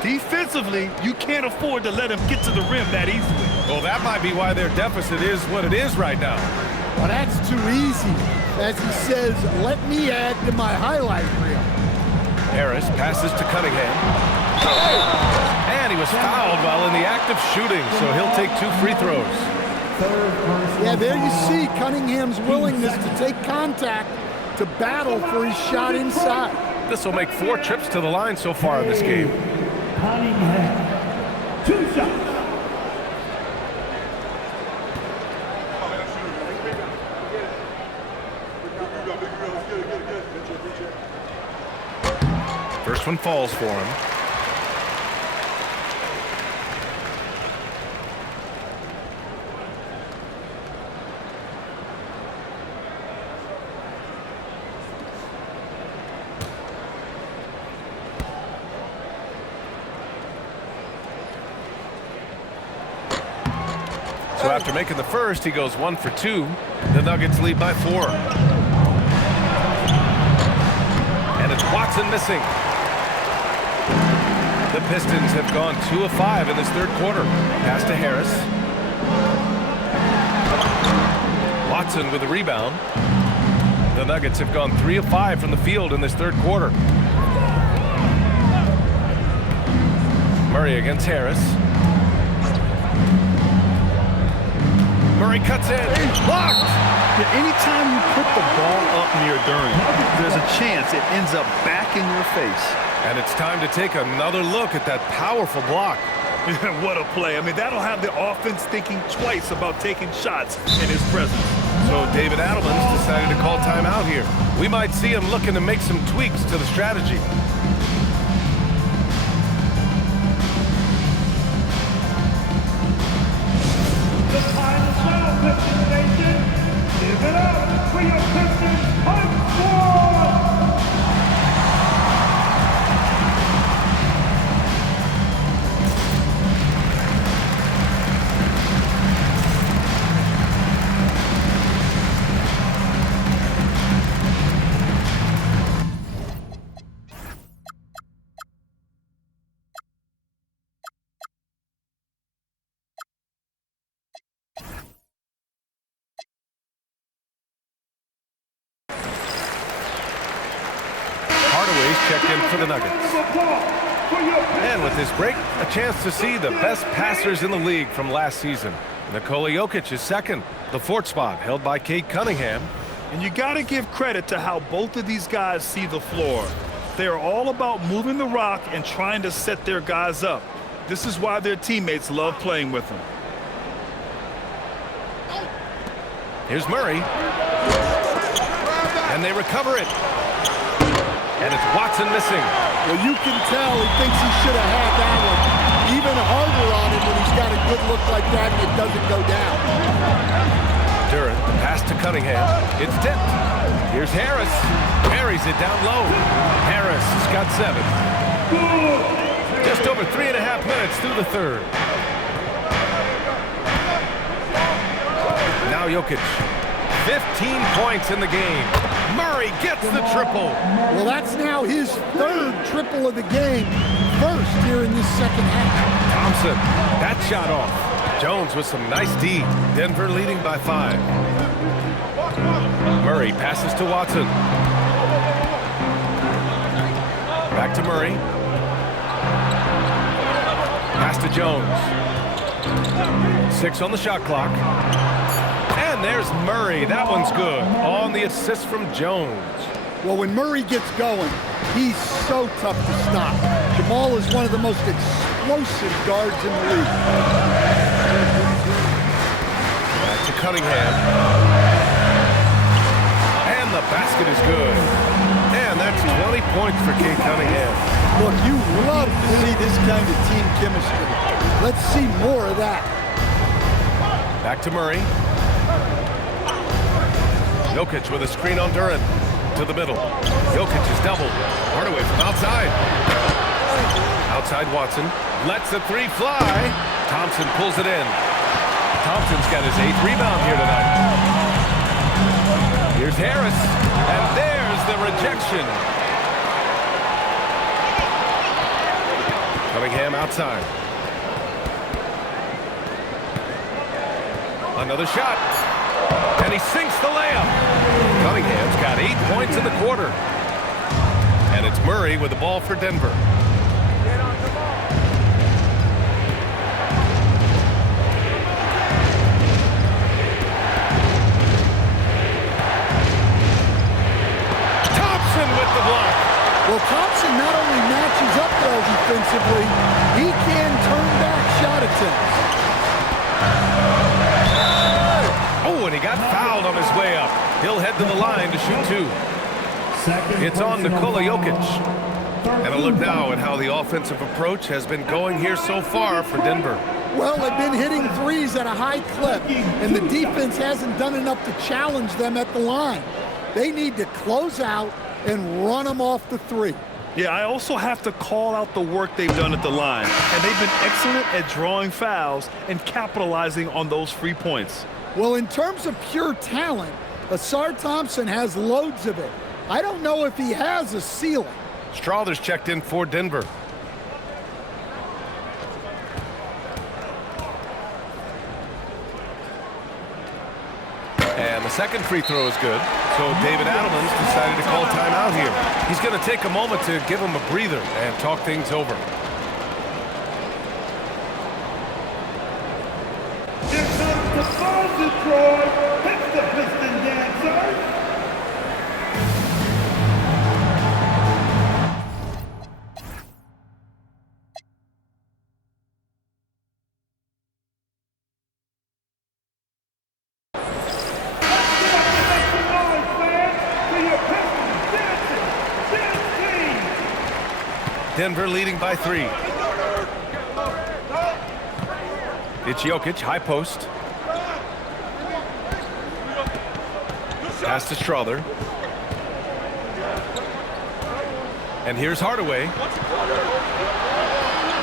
Defensively, you can't afford to let him get to the rim that easily. Well, that might be why their deficit is what it is right now. Well, that's too easy. As he says, let me add to my highlight reel. Harris passes to Cunningham. And he was fouled while in the act of shooting, so he'll take 2 free throws. Yeah, there you see Cunningham's willingness to take contact to battle for his shot inside. This will make 4 trips to the line so far in this game. Cunningham, 2 shots. First one falls for him. So after making the first, he goes 1 for 2. The Nuggets lead by 4. And it's Watson missing. The Pistons have gone 2 of 5 in this third quarter. Pass to Harris. Watson with the rebound. The Nuggets have gone 3 of 5 from the field in this third quarter. Murray against Harris. Murray cuts in. Blocked! Yeah, anytime you put the ball up near Duren, there's a chance it ends up back in your face. And it's time to take another look at that powerful block. What a play. I mean, that'll have the offense thinking twice about taking shots in his presence. So David Adelman's decided to call timeout here. We might see him looking to make some tweaks to the strategy. The time is now, Pistons Nation. Give it up for your Pistons Punch Squad! Checked in for the Nuggets. And with this break, a chance to see the best passers in the league from last season. Nikola Jokic is second, the 4th spot held by Cade Cunningham. And you got to give credit to how both of these guys see the floor. They are all about moving the rock and trying to set their guys up. This is why their teammates love playing with them. Here's Murray. And they recover it. And it's Watson missing. Well, you can tell he thinks he should have had that one. Even harder on him when he's got a good look like that and it doesn't go down. Duren, the pass to Cunningham. It's tipped. Here's Harris. Carries it down low. Harris has got 7. good. Just over 3.5 minutes through the third. Now Jokic. 15 points in the game. Murray gets the triple. Well, that's now his third triple of the game. First here in this second half. Thompson, that shot off. Jones with some nice D. Denver leading by 5. Murray passes to Watson. Back to Murray. Pass to Jones. 6 on the shot clock. And there's Murray. That one's good. On the assist from Jones. Well, when Murray gets going, he's so tough to stop. Jamal is one of the most explosive guards in the league. Back to Cunningham. And the basket is good. And that's 20 points for Cade Cunningham. Look, you love to see this kind of team chemistry. Let's see more of that. Back to Murray. Jokic with a screen on Duran. To the middle. Jokic is doubled. Hardaway from outside. Outside Watson. Lets the three fly. Thompson pulls it in. Thompson's got his 8th rebound here tonight. Here's Harris. And there's the rejection. Cunningham outside. Another shot. And he sinks the layup. Cunningham's got 8 points in the quarter. And it's Murray with the ball for Denver. Thompson with the block. Well, Thompson not only matches up well defensively, he can turn back shot attempts. Oh, and he got fouled on his way up. He'll head to the line to shoot 2. It's on Nikola Jokic. And a look now at how the offensive approach has been going here so far for Denver. Well, they've been hitting threes at a high clip, and the defense hasn't done enough to challenge them at the line. They need to close out and run them off the 3. Yeah, I also have to call out the work they've done at the line. And they've been excellent at drawing fouls and capitalizing on those free points. Well, in terms of pure talent, Asar Thompson has loads of it. I don't know if he has a ceiling. Strawther's checked in for Denver. And the second free throw is good. So David Adelman's decided to call timeout here. He's going to take a moment to give him a breather and talk things over. Here comes the ball, Detroit. Hits the Piston dancer. Denver leading by 3. It's Jokic, high post. Pass to Strawther. And here's Hardaway.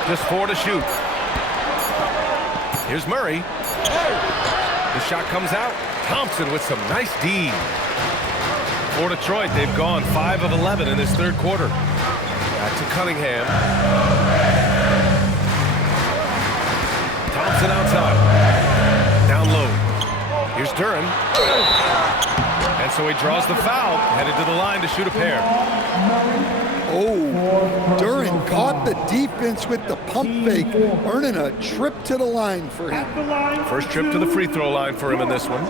Just 4 to shoot. Here's Murray. The shot comes out. Thompson with some nice D. For Detroit, they've gone 5 of 11 in this third quarter. Back to Cunningham. Thompson outside. Down low. Here's Duran. And so he draws the foul, headed to the line to shoot a pair. Oh, Duran caught the defense with the pump fake, earning a trip to the line for him. First trip to the free throw line for him in this one.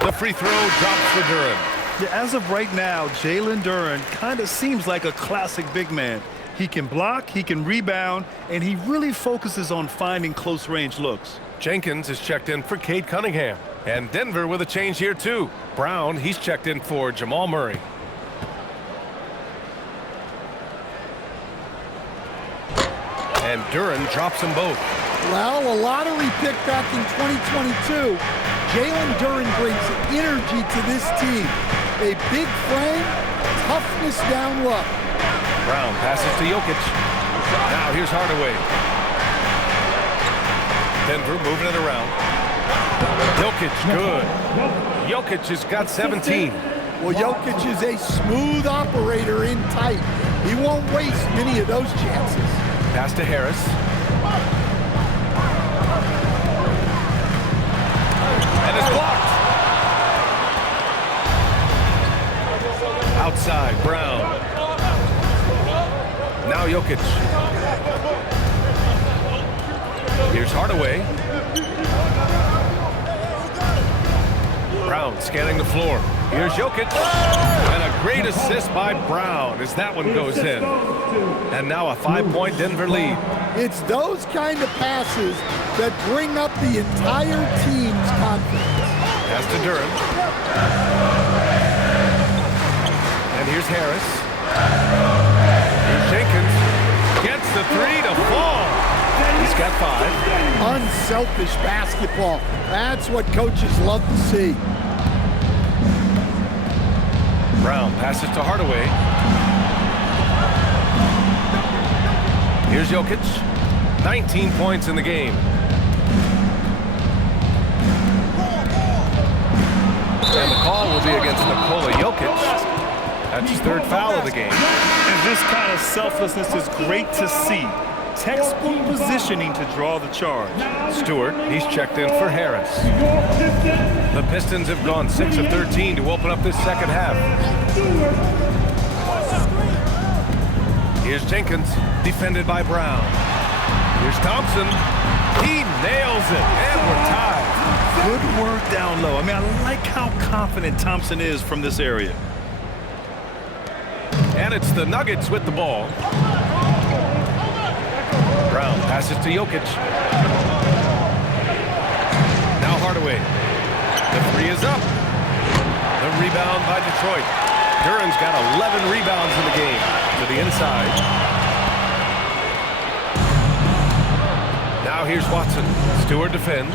The free throw drops for Duran. Yeah, as of right now, Jalen Duran kind of seems like a classic big man. He can block, he can rebound, and he really focuses on finding close-range looks. Jenkins is checked in for Cade Cunningham. And Denver with a change here, too. Brown, he's checked in for Jamal Murray. And Duran drops them both. Well, a lottery pick back in 2022. Jalen Duran brings energy to this team. A big frame, toughness down low. Brown passes to Jokic. Now here's Hardaway. Denver moving it around. Jokic, good. Jokic has got 17. Well, Jokic is a smooth operator in tight. He won't waste many of those chances. Pass to Harris. And it's blocked. Outside, Brown. Now Jokic. Here's Hardaway. Brown scanning the floor. Here's Jokic. And a great assist by Brown as that one goes in. And now a 5-point Denver lead. It's those kind of passes that bring up the entire team's confidence. Pass to Durham. And here's Harris. Here's Jenkins. Gets the three to fall. He's got 5. Unselfish basketball. That's what coaches love to see. Brown passes to Hardaway. Here's Jokic. 19 points in the game. And the call will be against Nikola Jokic. That's his 3rd foul of the game. And this kind of selflessness is great to see. Textbook positioning to draw the charge. Stewart, he's checked in for Harris. The Pistons have gone 6 of 13 to open up this second half. Here's Jenkins, defended by Brown. Here's Thompson. He nails it, and we're tied. Good work down low. I mean, I like how confident Thompson is from this area. And it's the Nuggets with the ball. Brown passes to Jokic. Now Hardaway. The 3 is up. The rebound by Detroit. Duran's got 11 rebounds in the game. To the inside. Now here's Watson. Stewart defends.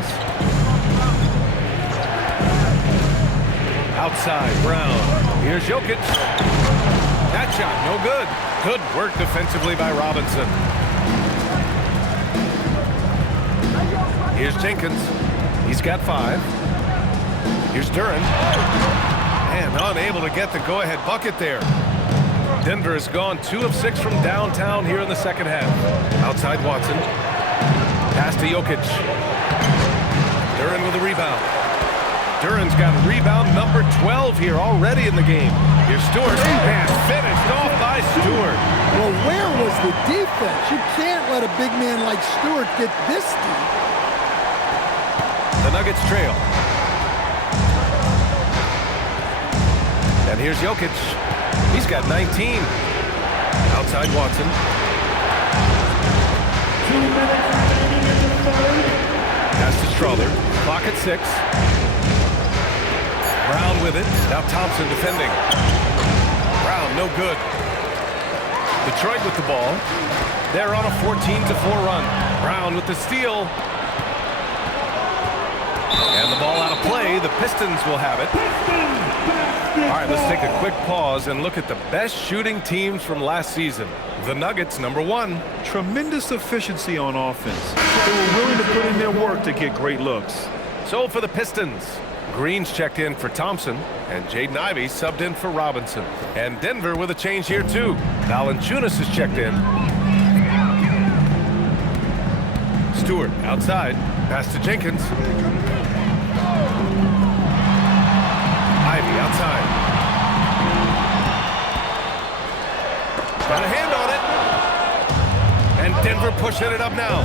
Outside, Brown. Here's Jokic. That shot, no good. Good work defensively by Robinson. Here's Jenkins. He's got 5. Here's Duran. And unable to get the go-ahead bucket there. Denver has gone 2 of 6 from downtown here in the second half. Outside Watson. Pass to Jokic. Duran with a rebound. Duran's got rebound number 12 here already in the game. Here's Stewart. And finished off by Stewart. Well, where was the defense? You can't let a big man like Stewart get this deep. The Nuggets trail. And here's Jokic. He's got 19. Outside Watson. 2 minutes remaining in the third. Pass to Strother. Clock at 6. Brown with it. Now Thompson defending. Brown, no good. Detroit with the ball. They're on a 14-4 run. Brown with the steal. And the ball out of play. The Pistons will have it. All right, let's take a quick pause and look at the best shooting teams from last season. The Nuggets, number 1. Tremendous efficiency on offense. They were willing to put in their work to get great looks. So for the Pistons, Green's checked in for Thompson, and Jaden Ivey subbed in for Robinson. And Denver with a change here, too. Valanciunas is checked in. Stewart outside. Pass to Jenkins. Ivey outside. Got a hand on it. And Denver pushing it up now.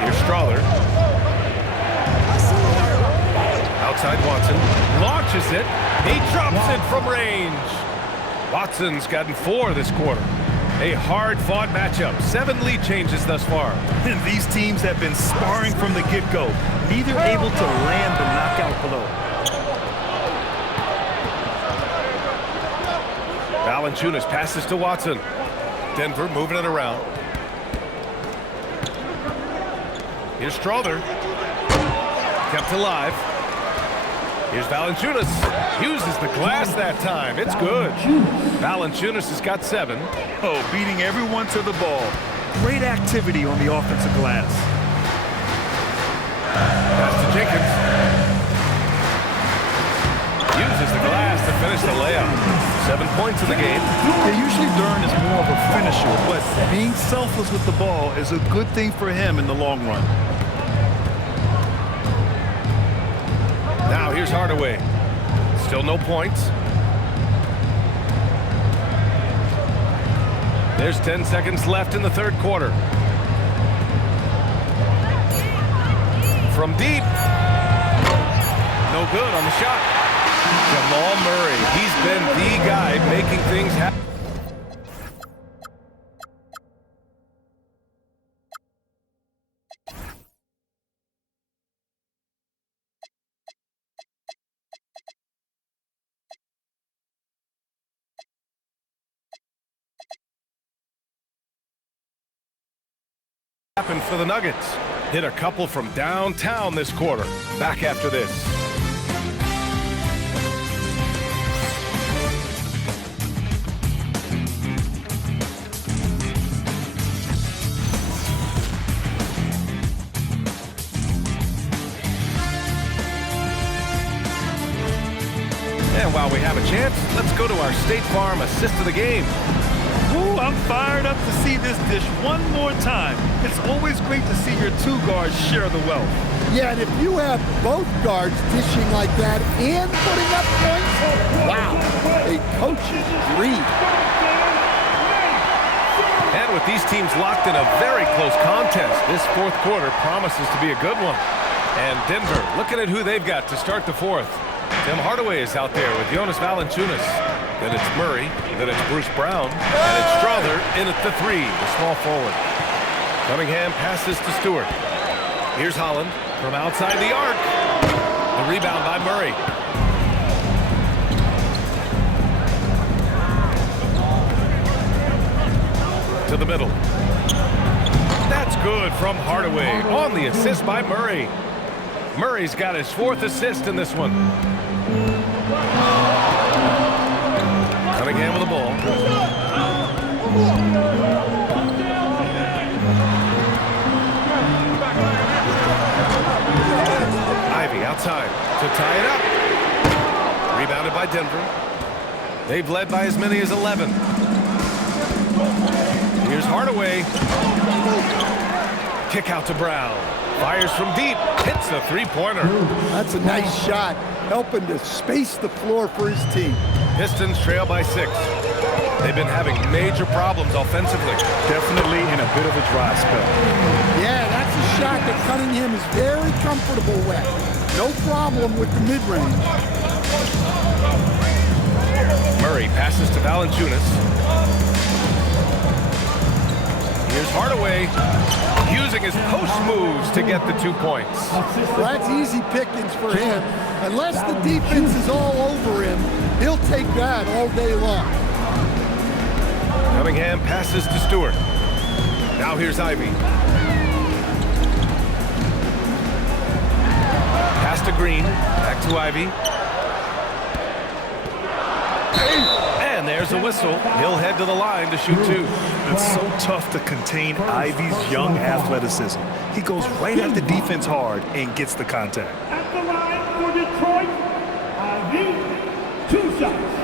Here's Strother. Outside Watson. Launches it. He drops it from range. Watson's gotten 4 this quarter. A hard-fought matchup. 7 lead changes thus far. And these teams have been sparring from the get-go. Neither able to land the knockout blow. Valanciunas passes to Watson. Denver moving it around. Here's Strother. Kept alive. Here's Valanciunas. Uses the glass that time. It's good. Valanciunas has got 7. Oh, beating everyone to the ball. Great activity on the offensive glass. Pass to Jenkins. Uses the glass to finish the layup. 7 points in the game. They usually learn is more of a finisher, but being selfless with the ball is a good thing for him in the long run. Now here's Hardaway. Still no points. There's 10 seconds left in the third quarter. From deep. No good on the shot. Jamal Murray. He's been the guy making things happen. For the Nuggets. Hit a couple from downtown this quarter. Back after this. And while we have a chance, let's go to our State Farm assist of the game. Ooh, I'm fired up to see this dish one more time. It's always great to see your two guards share the wealth. Yeah, and if you have both guards dishing like that and putting up points, wow, a coach's dream. And with these teams locked in a very close contest, this fourth quarter promises to be a good one. And Denver, looking at who they've got to start the fourth. Tim Hardaway is out there with Jonas Valanciunas. Then it's Murray, then it's Bruce Brown, and it's Strother in at the 3, the small forward. Cunningham passes to Stewart. Here's Holland from outside the arc. The rebound by Murray. To the middle. That's good from Hardaway on the assist by Murray. Murray's got his 4th assist in this one. Cunningham with the ball. Ivy outside to tie it up. Rebounded by Denver. They've led by as many as 11. Here's Hardaway. Kick out to Brown. Fires from deep. Hits a 3-pointer. That's a nice shot, helping to space the floor for his team. Pistons trail by 6. They've been having major problems offensively. Definitely in a bit of a dry spell. Yeah, that's a shot that Cunningham is very comfortable with. No problem with the mid-range. Murray passes to Valanciunas. Here's Hardaway using his post moves to get the 2 points. Well, that's easy pickings for him. Unless the defense is all over him, he'll take that all day long. Cunningham passes to Stewart. Now here's Ivy. Pass to Green. Back to Ivy. And there's a whistle. He'll head to the line to shoot 2. It's so tough to contain Ivy's young athleticism. He goes right at the defense hard and gets the contact. At the line for Detroit, Ivy, 2 shots.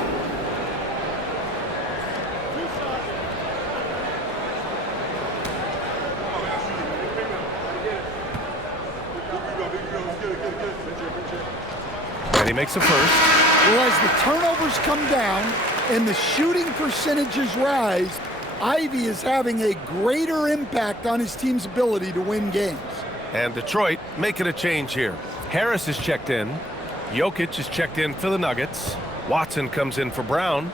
And he makes a first. Well, as the turnovers come down and the shooting percentages rise, Ivy is having a greater impact on his team's ability to win games. And Detroit making a change here. Harris is checked in. Jokic is checked in for the Nuggets. Watson comes in for Brown.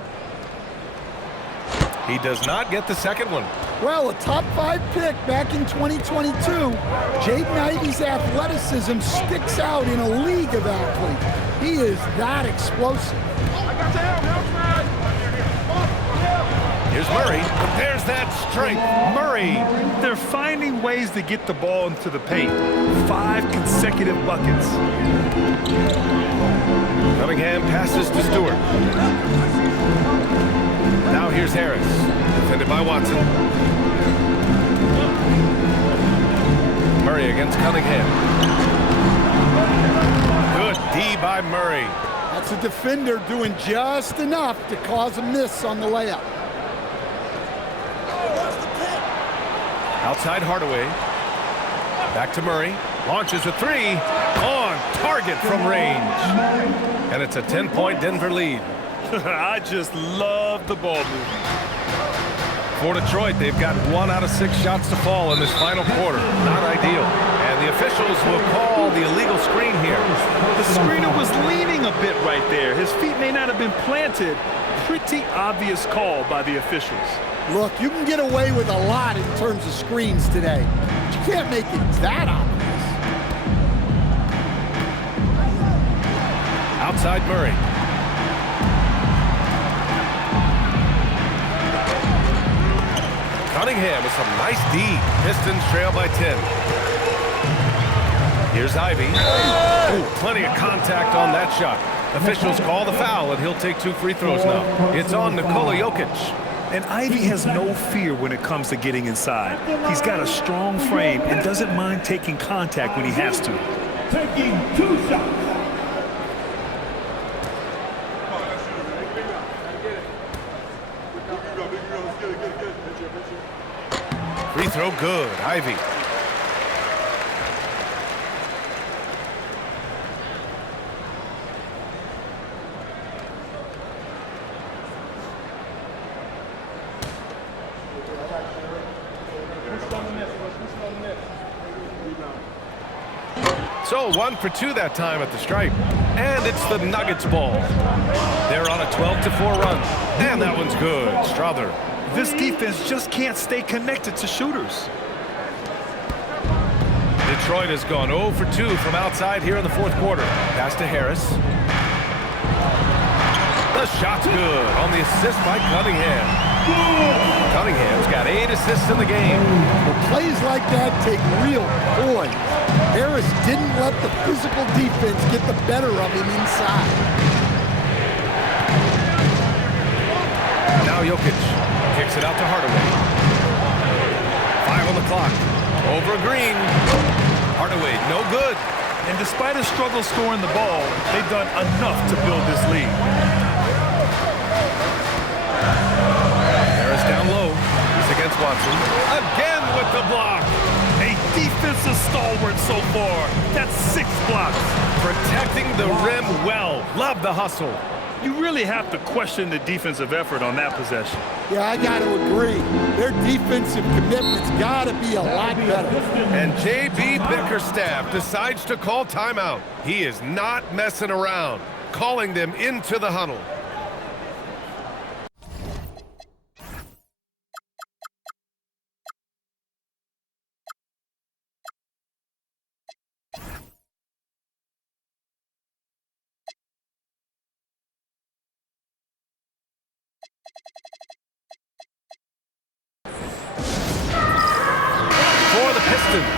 He does not get the second one. Well, a top 5 pick back in 2022, Jaden Ivey's athleticism sticks out in a league of athletes. He is that explosive. Here's Murray. There's that strength. Murray. They're finding ways to get the ball into the paint. 5 consecutive buckets. Cunningham passes to Stewart. Now here's Harris. Defended by Watson. Murray against Cunningham. Good D by Murray. That's a defender doing just enough to cause a miss on the layup. Outside Hardaway. Back to Murray. Launches a 3. On target from range. And it's a 10-point Denver lead. I just love the ball movement. For Detroit, they've got 1 out of 6 shots to fall in this final quarter. Not ideal. And the officials will call the illegal screen here. The screener was leaning a bit right there. His feet may not have been planted. Pretty obvious call by the officials. Look, you can get away with a lot in terms of screens today. But you can't make it that obvious. Outside Murray. Cunningham with some nice D. Pistons trail by 10. Here's Ivy. Ooh, plenty of contact on that shot. Officials call the foul, and he'll take 2 free throws now. It's on Nikola Jokic. And Ivy has no fear when it comes to getting inside. He's got a strong frame and doesn't mind taking contact when he has to. Taking 2 shots. Free throw good. Ivy. So 1 for 2 that time at the stripe. And it's the Nuggets ball. They're on a 12-4 run. And that one's good. Strother. This defense just can't stay connected to shooters. Detroit has gone 0 for 2 from outside here in the 4th quarter. Pass to Harris. The shot's good on the assist by Cunningham. Cunningham's got 8 assists in the game. Well, plays like that take real poise. Harris didn't let the physical defense get the better of him inside. Now Jokic kicks it out to Hardaway. 5 on the clock. Over Green. Hardaway, no good. And despite a struggle scoring the ball, they've done enough to build this lead. Harris down low. He's against Watson. Again with the block. A defensive stalwart so far. That's 6 blocks. Protecting the rim well. Love the hustle. You really have to question the defensive effort on that possession. Yeah, I got to agree. Their defensive commitment's got to be a lot better. And J.B. Bickerstaff decides to call timeout. He is not messing around, calling them into the huddle. For the Pistons,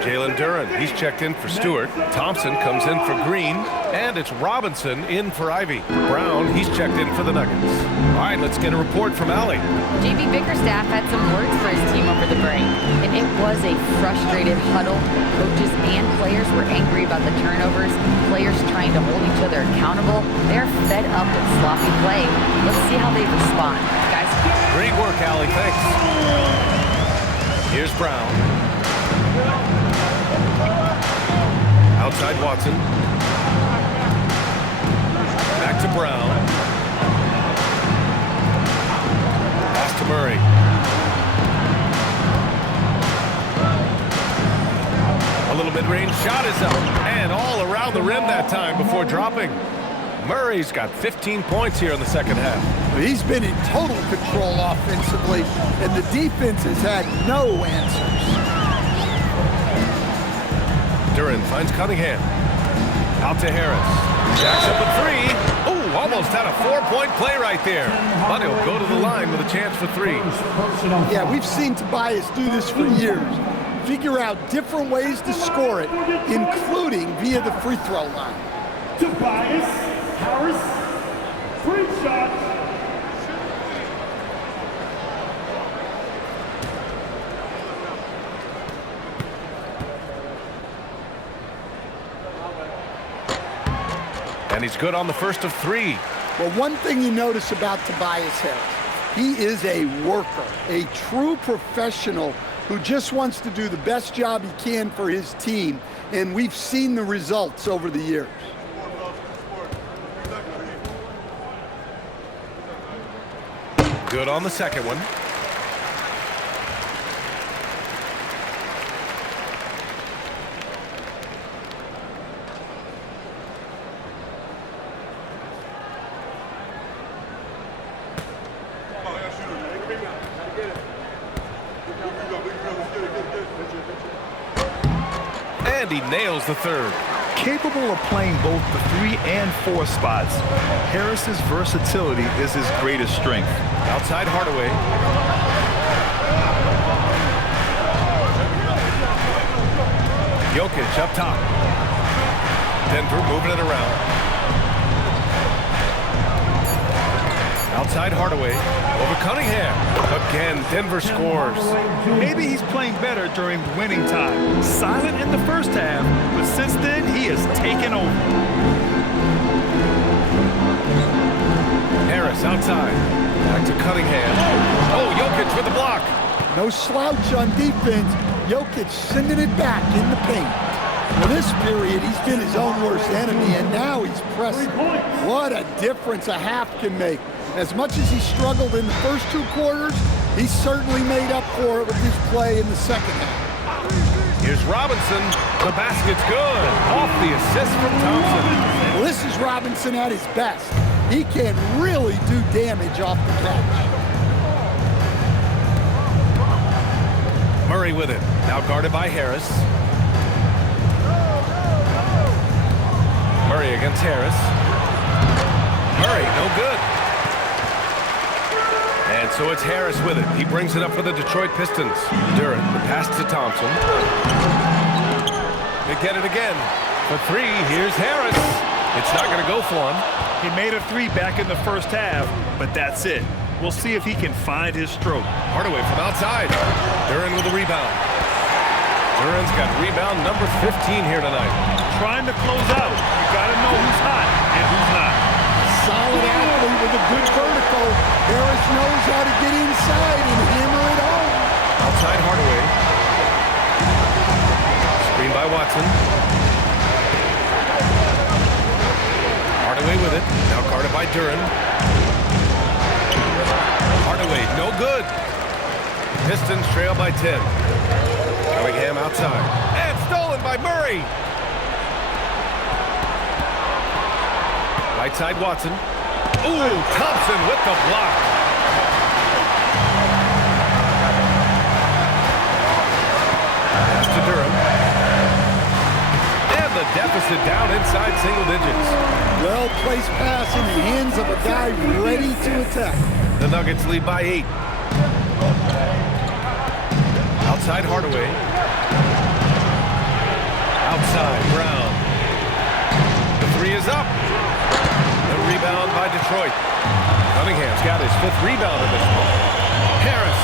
Jalen Duren, he's checked in for Stewart. Thompson comes in for Green, and it's Robinson in for Ivy. Brown, he's checked in for the Nuggets. All right, let's get a report from Allie. JB Bickerstaff had some words for his team over the break, and it was a frustrated huddle. Coaches and players were angry about the turnovers, players trying to hold each other accountable. They're fed up with sloppy play. Let's see how they respond. Guys. Great work, Allie. Thanks. Here's Brown. Outside Watson. Back to Brown. Pass to Murray. A little mid-range shot is up. And all around the rim that time before dropping. Murray's got 15 points here in the second half. He's been in total control offensively, and the defense has had no answers. Duren finds Cunningham. Out to Harris. Jacks up a 3. Ooh, Almost had a 4-point play right there. But he'll go to the line with a chance for 3. Yeah, we've seen Tobias do this for years. Figure out different ways to score it, including via the free throw line. Tobias Harris, free shot. And he's good on the first of 3. Well, one thing you notice about Tobias Harris, he is a worker, a true professional who just wants to do the best job he can for his team, and we've seen the results over the years. Good on the second one. And he nails the third. Capable of playing both the 3 and 4 spots, Harris's versatility is his greatest strength. Outside Hardaway. Jokic up top. Denver moving it around. Outside Hardaway. Over Cunningham. Again, Denver scores. Maybe he's playing better during winning time. Silent in the first half, but since then, he has taken over. Harris outside. Back to Cunningham. Oh, Jokic with the block. No slouch on defense. Jokic sending it back in the paint. For this period, he's been his own worst enemy, and now he's pressing. What a difference a half can make. As much as he struggled in the first 2 quarters, he certainly made up for it with his play in the second half. Here's Robinson. The basket's good. Off the assist from Thompson. Well, this is Robinson at his best. He can really do damage off the catch. Murray with it. Now guarded by Harris. Murray against Harris. Murray, no good. And so it's Harris with it. He brings it up for the Detroit Pistons. Durant, the pass to Thompson. They get it again. For 3, here's Harris. It's not going to go for him. He made a 3 back in the first half, but that's it. We'll see if he can find his stroke. Hardaway from outside. Durant with a rebound. Durant's got rebound number 15 here tonight. Trying to close out. You got to know who's hot and who's not. Solid athlete with a good vertical. Harris knows how to get inside and hammer it home. Outside Hardaway. Screen by Watson. Hardaway with it. Now guarded by Durant. Hardaway, no good. Pistons trail by 10. Cunningham outside. And stolen by Murray. Right side Watson. Ooh, Thompson with the block. Pass to Durham. And the deficit down inside single digits. Well-placed pass in the hands of a guy ready to attack. The Nuggets lead by 8. Outside Hardaway. Outside Brown. The 3 is up. The rebound by Detroit. Cunningham's got his 5th rebound in this one. Harris.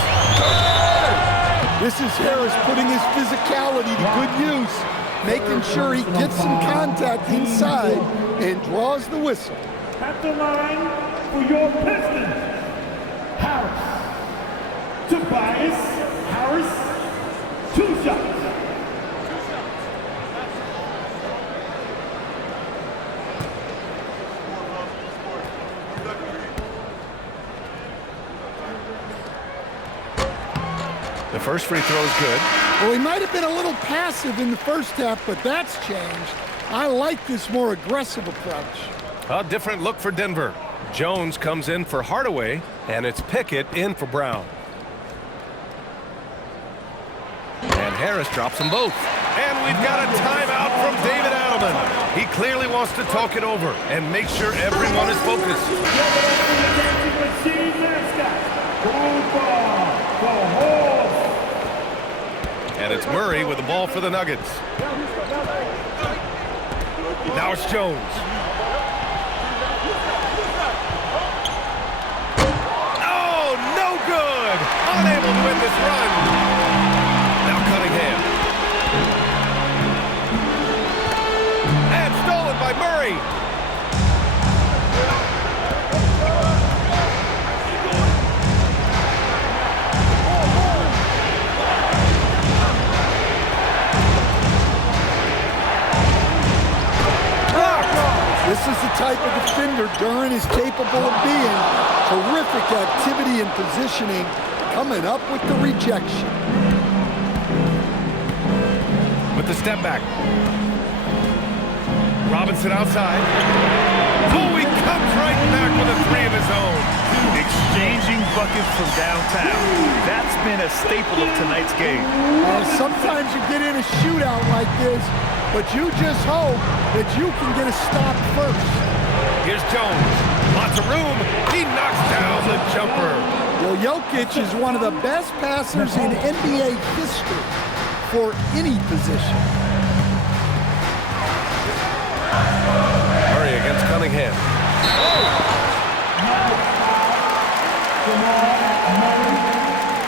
This is Harris putting his physicality to good use, making sure he gets some contact inside and draws the whistle. At the line for your Pistons, Harris. Tobias Harris, 2 shots. The first free throw is good. Well, he might have been a little passive in the first half, but that's changed. I like this more aggressive approach. A different look for Denver. Jones comes in for Hardaway, and it's Pickett in for Brown. And Harris drops them both. And we've got a timeout from David Adelman. He clearly wants to talk it over and make sure everyone is focused. And it's Murray with the ball for the Nuggets. Now it's Jones. Oh, no good! Unable to win this run. Now Cunningham. And stolen by Murray. This is the type of defender Duran is capable of being. Terrific activity and positioning, coming up with the rejection. With the step back. Robinson outside. Oh, he comes right back with a three of his own. Exchanging buckets from downtown. That's been a staple of tonight's game. Sometimes you get in a shootout like this, but you just hope that you can get a stop first. Here's Jones. Lots of room. He knocks down the jumper. Well, Jokic is one of the best passers in NBA history for any position. Murray against Cunningham.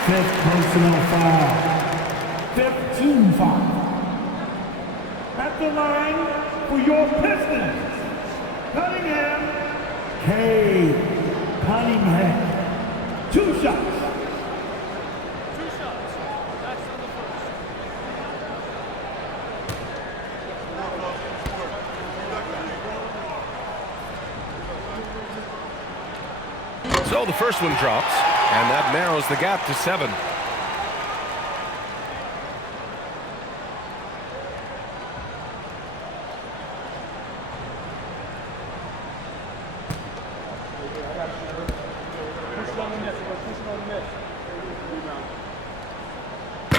Fifth personal foul. 15 foul. At the line for your Pistons, Cunningham. K. Cunningham. 2 shots. That's on the first. So the first one drops, and that narrows the gap to 7.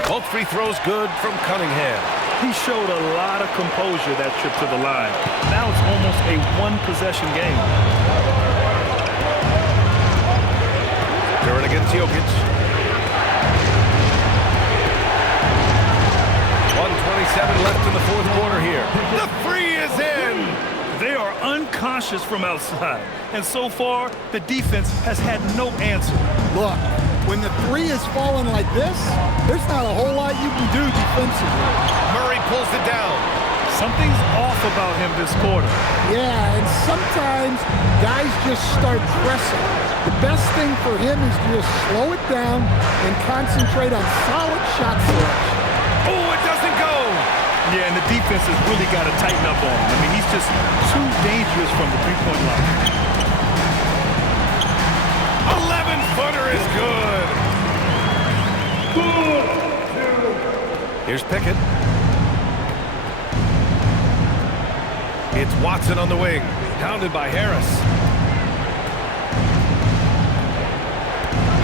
Both free throws good from Cunningham. He showed a lot of composure that trip to the line. Now it's almost a one-possession game. Duran against Jokic. 1:27 left in the fourth quarter here. The three is in! They are unconscious from outside. And so far, the defense has had no answer. Look, when the three is falling like this, there's not a whole lot you can do defensively. Murray pulls it down. Something's off about him this quarter. Yeah, and sometimes guys just start pressing. The best thing for him is to just slow it down and concentrate on solid shot selection. Oh, it doesn't go! Yeah, and the defense has really got to tighten up on him. I mean, he's just too dangerous from the three-point line. 11-footer is good! Here's Pickett. It's Watson on the wing, pounded by Harris.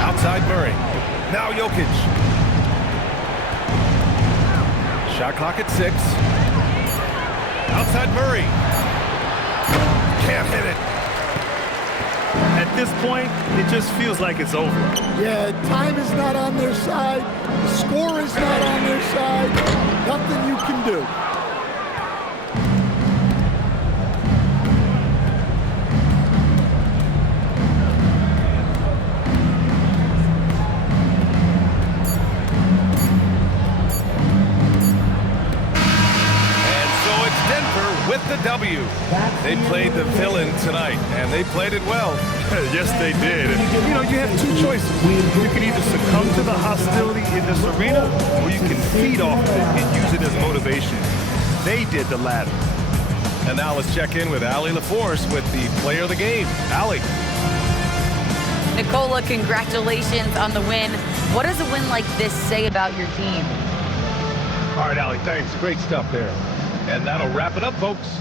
Outside Murray. Now Jokic. Shot clock at 6. Outside Murray. Can't hit it. At this point, it just feels like it's over. Yeah, time is not on their side. The score is not on their side. Nothing you can do. With the W. They played the villain tonight, and they played it well. Yes, they did. And, you know, you have two choices. You can either succumb to the hostility in this arena, or you can feed off of it and use it as motivation. They did the latter. And now let's check in with Allie LaForce with the player of the game. Allie. Nicola, congratulations on the win. What does a win like this say about your team? All right, Allie, thanks. Great stuff there. And that'll wrap it up, folks.